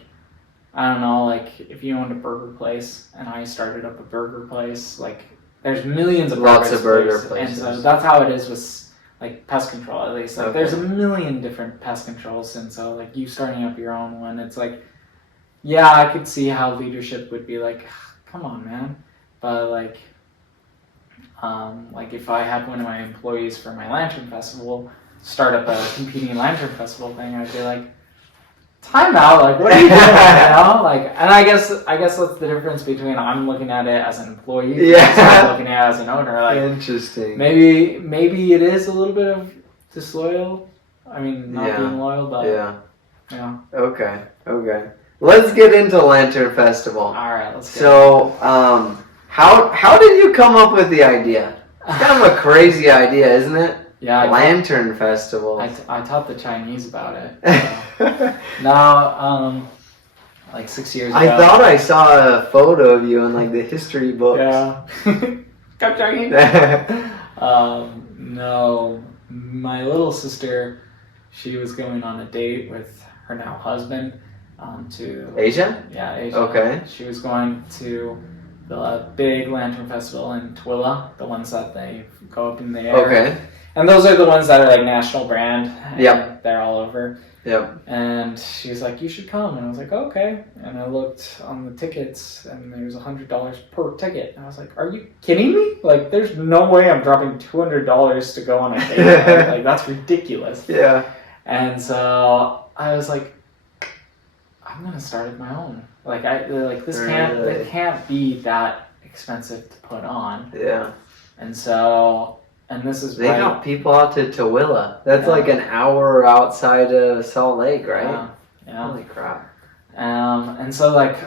I don't know, like if you owned a burger place and I started up a burger place, like there's millions of burger places. And so that's how it is with like pest control, at least. Like there's a million different pest controls, and so like you starting up your own one, it's like, yeah, I could see how leadership would be like, come on, man. But like if I had one of my employees for my lantern festival start up a competing lantern festival thing, I'd be like, time out, like what are you doing? You know? Like, and I guess that's the difference between I'm looking at it as an employee and I'm looking at it as an owner. Like, interesting. Maybe it is a little bit of disloyal. I mean, not being loyal, but yeah. Okay. Let's get into Lantern Festival. All right, let's get So, how did you come up with the idea? It's kind of a crazy idea, isn't it? Yeah. Lantern Festival. I taught the Chinese about it. So. Now, like 6 years ago. I thought I saw a photo of you in like the history books. Yeah. Come Chinese. No, my little sister, she was going on a date with her now husband to Asia? Yeah, Asia. Okay. She was going to the big lantern festival in Twila, the ones that they go up in the air. Okay. And those are the ones that are like national brand. Yep. like they're all over. Yep. And she's like, you should come. And I was like, okay. And I looked on the tickets, and there was $100 per ticket. And I was like, are you kidding me? Like, there's no way I'm dropping $200 to go on a date. Like, that's ridiculous. Yeah. And so I was like, I'm gonna start it my own. Like, this can't be that expensive to put on. Yeah. And so. And this is they got people out to Tooele. That's like an hour outside of Salt Lake, right? Yeah. Holy crap. And so like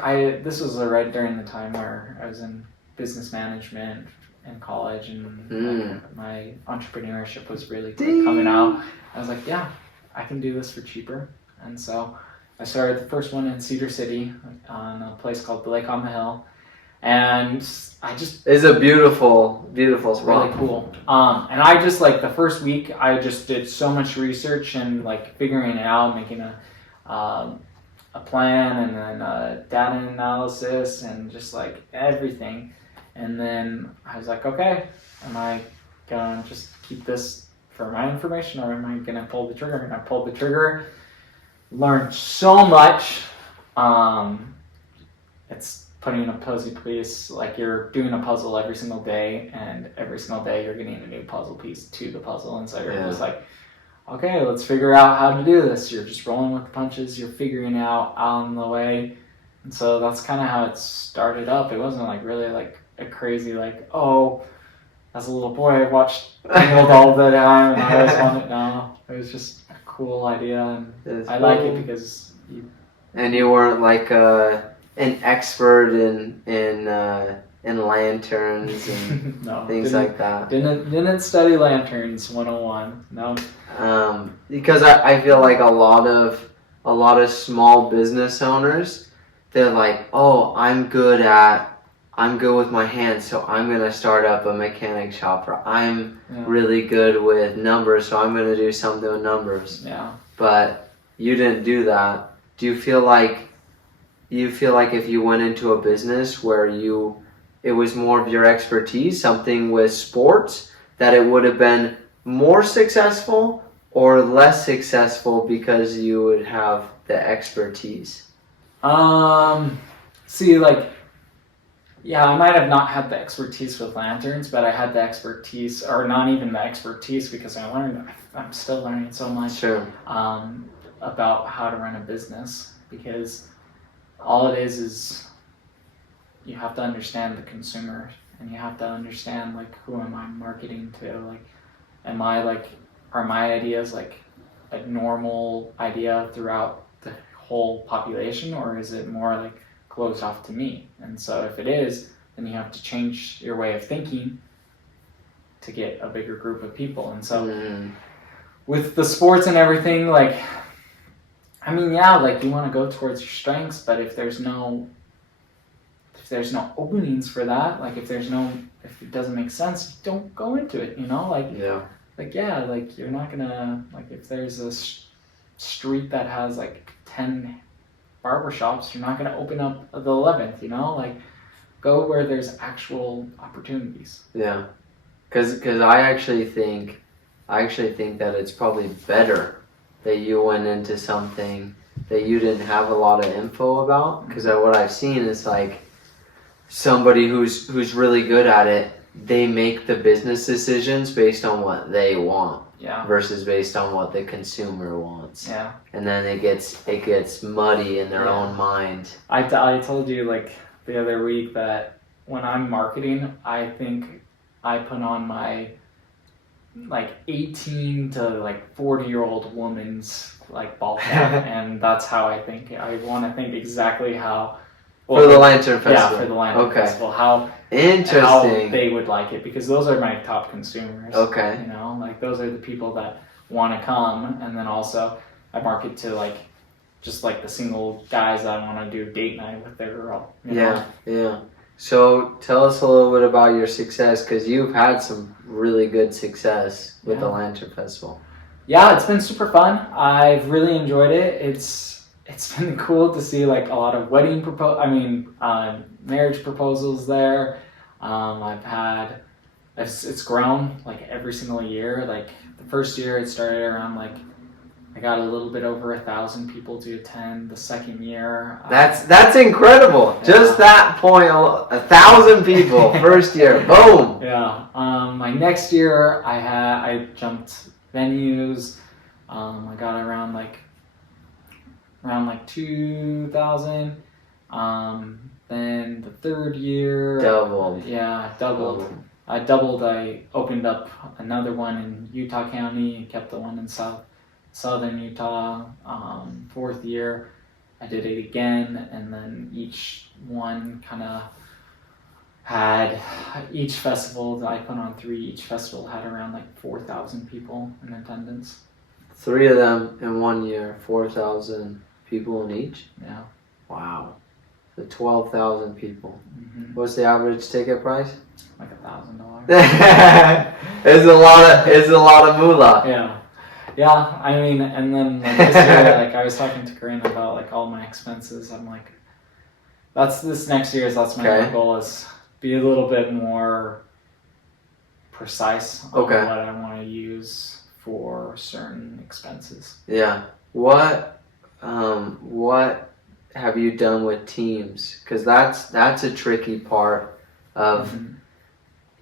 this was right during the time where I was in business management in college, and my entrepreneurship was really coming out. I was like, yeah, I can do this for cheaper. And so I started the first one in Cedar City on a place called the Lake on the Hill. And I just... It's a beautiful, beautiful spot. Really cool. And I just, like, the first week, I just did so much research and, like, figuring it out, making a plan, and then data analysis, and just, like, everything. And then I was like, okay, am I going to just keep this for my information, or am I going to pull the trigger? And I pulled the trigger, learned so much. It's putting a puzzle piece, like you're doing a puzzle every single day, and every single day you're getting a new puzzle piece to the puzzle. And so you're just like, okay, let's figure out how to do this. You're just rolling with the punches, you're figuring out on the way. And so that's kind of how it started up. It wasn't like really like a crazy, like, oh, as a little boy I watched Tangled all the time and I always wanted. No, it was just a cool idea, and I like it because you weren't like an expert in lanterns and no, things like that. Didn't study lanterns 101. No. Because I feel like a lot of small business owners, they're like, oh, I'm good with my hands, so I'm gonna start up a mechanic shop, or I'm really good with numbers, so I'm gonna do something with numbers. Yeah. But you didn't do that. Do you feel like if you went into a business where it was more of your expertise, something with sports, that it would have been more successful or less successful because you would have the expertise? See, like, yeah, I might have not had the expertise with lanterns, but I had the expertise, or not even the expertise, because I'm still learning so much. Sure. About how to run a business, because all it is you have to understand the consumer, and you have to understand, like, who am I marketing to? Like, are my ideas like a normal idea throughout the whole population, or is it more like closed off to me? And so if it is, then you have to change your way of thinking to get a bigger group of people. And so with the sports and everything, like, I mean, yeah, like, you want to go towards your strengths, but if there's no openings for that, like, if it doesn't make sense, don't go into it, you know? Like, like, you're not gonna, like, if there's a street that has like 10 barbershops, you're not gonna open up the 11th, you know? Like, go where there's actual opportunities. Yeah, because I actually think that it's probably better that you went into something that you didn't have a lot of info about, because what I've seen is, like, somebody who's really good at it, they make the business decisions based on what they want, versus based on what the consumer wants. Yeah. And then it gets muddy in their own mind. I told you, like, the other week that when I'm marketing, I think I put on my, like, 18 to like 40-year-old woman's, like, ball cap, and that's how I think. I want to think exactly how. For the Lantern Festival. Yeah, for the Lantern Festival. How they would like it, because those are my top consumers. Okay. You know, like, those are the people that want to come, and then also I market to, like, just like the single guys that want to do date night with their girl. You know? Yeah. So tell us a little bit about your success, because you've had some really good success with the Lantern Festival. Yeah, it's been super fun. I've really enjoyed it. It's been cool to see, like, a lot of marriage proposals there. It's grown, like, every single year. Like, the first year it started around, like, I got a little bit over 1,000 people to attend the second year. That's incredible. Yeah. Just that point, 1,000 people first year. Boom. Yeah. My next year, I jumped venues. I got around 2,000. Then the third year, Doubled. Yeah, doubled. I doubled. I opened up another one in Utah County, kept the one in southern Utah. Fourth year, I did it again, and then each one kind of had, each festival that I put on 3, each festival had around 4,000 people in attendance. 3 of them in 1 year, 4,000 people in each? Yeah. Wow. So 12,000 people. Mm-hmm. What's the average ticket price? Like $1,000. It's a lot of moolah. Yeah, I mean, and then this year, I was talking to Corinne about all my expenses. I'm like, this next year, that's my goal, is be a little bit more precise on what I want to use for certain expenses. Yeah. What have you done with teams? Because that's a tricky part of. Mm-hmm.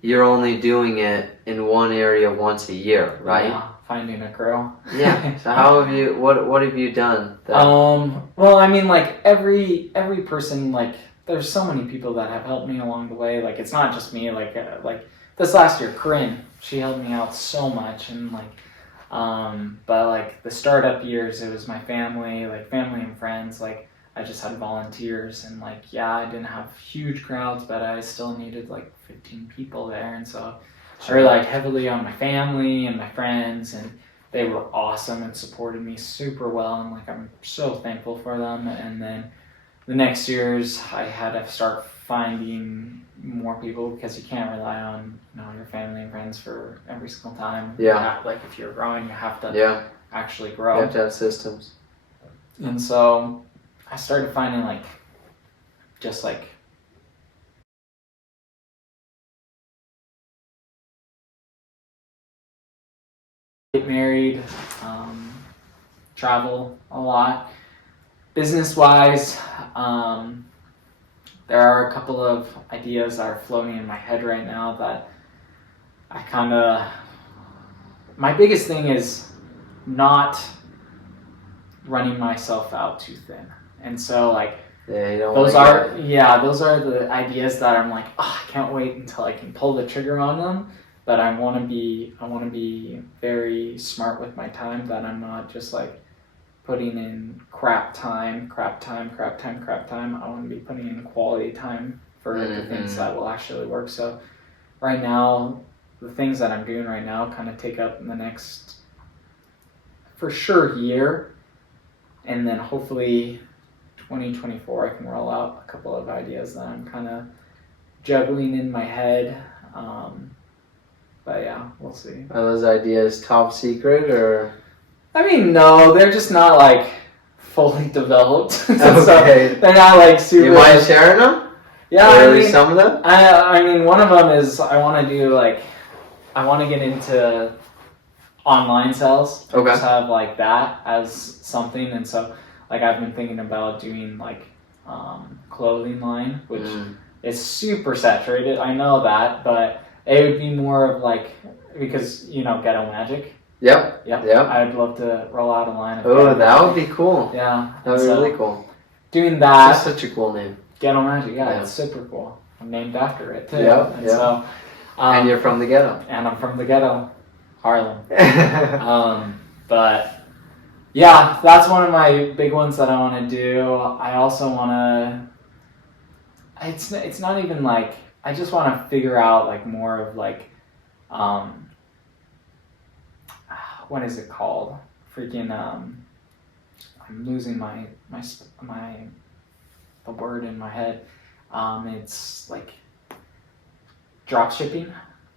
You're only doing it in one area once a year, right? Yeah, finding a crew. Yeah. So how have you? What have you done? Well, I mean, every person, there's so many people that have helped me along the way. It's not just me. Like this last year, Corinne, she helped me out so much, and but the startup years, it was my family, family and friends. I just had volunteers, and I didn't have huge crowds, but I still needed 15 people there, and so I relied heavily on my family and my friends, and they were awesome and supported me super well, and I'm so thankful for them. And then the next years, I had to start finding more people, because you can't rely on your family and friends for every single time. Yeah. If you're growing, you have to actually grow. You have to have systems. And so I started finding get married, travel a lot. Business-wise, there are a couple of ideas that are floating in my head right now that my biggest thing is not running myself out too thin. And so those are the ideas that I'm I can't wait until I can pull the trigger on them. But I want to be very smart with my time, that I'm not just putting in crap time. I want to be putting in quality time for the things that will actually work. So right now, the things that I'm doing right now kind of take up the next, for sure, year, and then hopefully 2024 I can roll out a couple of ideas that I'm kind of juggling in my head. But yeah, we'll see. Are those ideas top secret, or? I mean, no, they're just not fully developed. Okay. So they're not super. You mind sharing them? Yeah, or at least some of them. I mean, one of them is I want to do I want to get into online sales. Okay. Just have that as something, and so I've been thinking about doing clothing line, which is super saturated. I know that, but it would be more of because Ghetto Magic. Yep. I'd love to roll out a line of that would be cool. Yeah. That would be really cool. Doing that. It's such a cool name. Ghetto Magic, it's super cool. I'm named after it too. Yep. So, and you're from the ghetto. And I'm from the ghetto, Harlem. But yeah, that's one of my big ones that I want to do. I also want to. It's not even I just want to figure out more of what is it called? Freaking I'm losing the word in my head. It's drop shipping.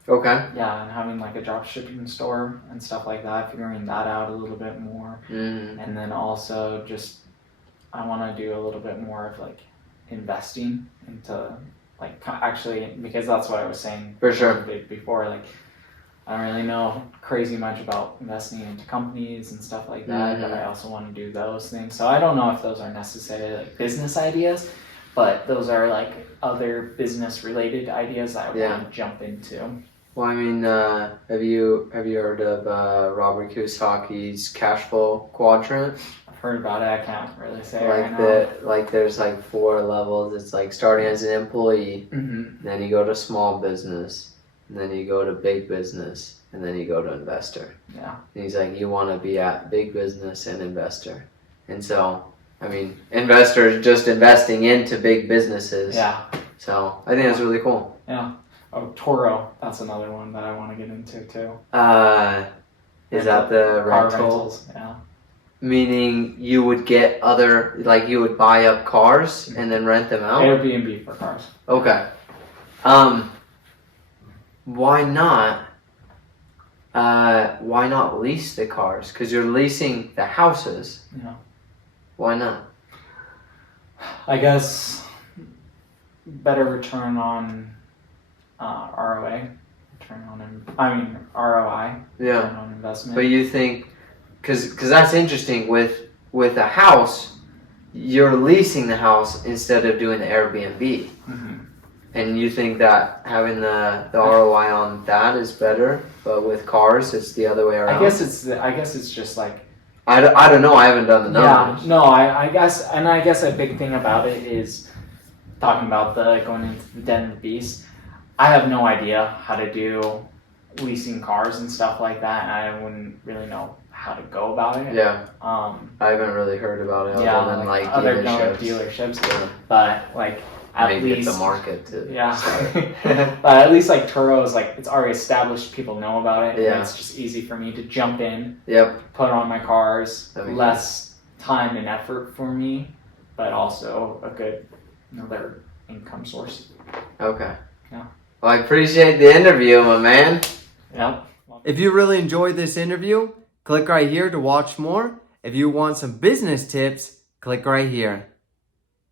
Okay. Yeah, and having a drop shipping store and stuff like that, figuring that out a little bit more. And then also just I want to do a little bit more of investing into actually, because that's what I was saying for sure before, I don't really know crazy much about investing into companies and stuff like that, but I also want to do those things. So I don't know if those are necessarily like business ideas, but those are like other business related ideas that I want to jump into. Well, I mean, have you heard of Robert Kiyosaki's cash flow quadrant? I've heard about it. I can't really say right now. Like there's like 4 levels. It's like starting as an employee, then you go to small business, and then you go to big business, and then you go to investor. Yeah. And he's like, you want to be at big business and investor. And so, I mean, investor is just investing into big businesses. Yeah. So I think that's really cool. Yeah. Oh, Toro. That's another one that I want to get into too. Is that the car rental? rentals? Yeah. Meaning you would get other, like you would buy up cars and then rent them out? Airbnb for cars. Okay. Why not lease the cars? Because you're leasing the houses. Yeah. Why not? I guess better return on ROI. ROI. Yeah. Return on investment. But you think, because that's interesting with a house, you're leasing the house instead of doing the Airbnb. And you think that having the ROI on that is better, but with cars it's the other way around. I guess it's just like. I don't know. I haven't done the numbers. Yeah. No. I guess a big thing about it is talking about going into the den of the beast. I have no idea how to do leasing cars and stuff like that, and I wouldn't really know how to go about it. Yeah. I haven't really heard about it other than like dealerships. Yeah. But like. At least it's a market too. Yeah. But at least like Turo is like, it's already established, people know about it. Yeah. And it's just easy for me to jump in, Yep. put on my cars, less time and effort for me, but also a good another income source. Okay. Yeah. Well, I appreciate the interview, my man. Yep. If you really enjoyed this interview, click right here to watch more. If you want some business tips, click right here.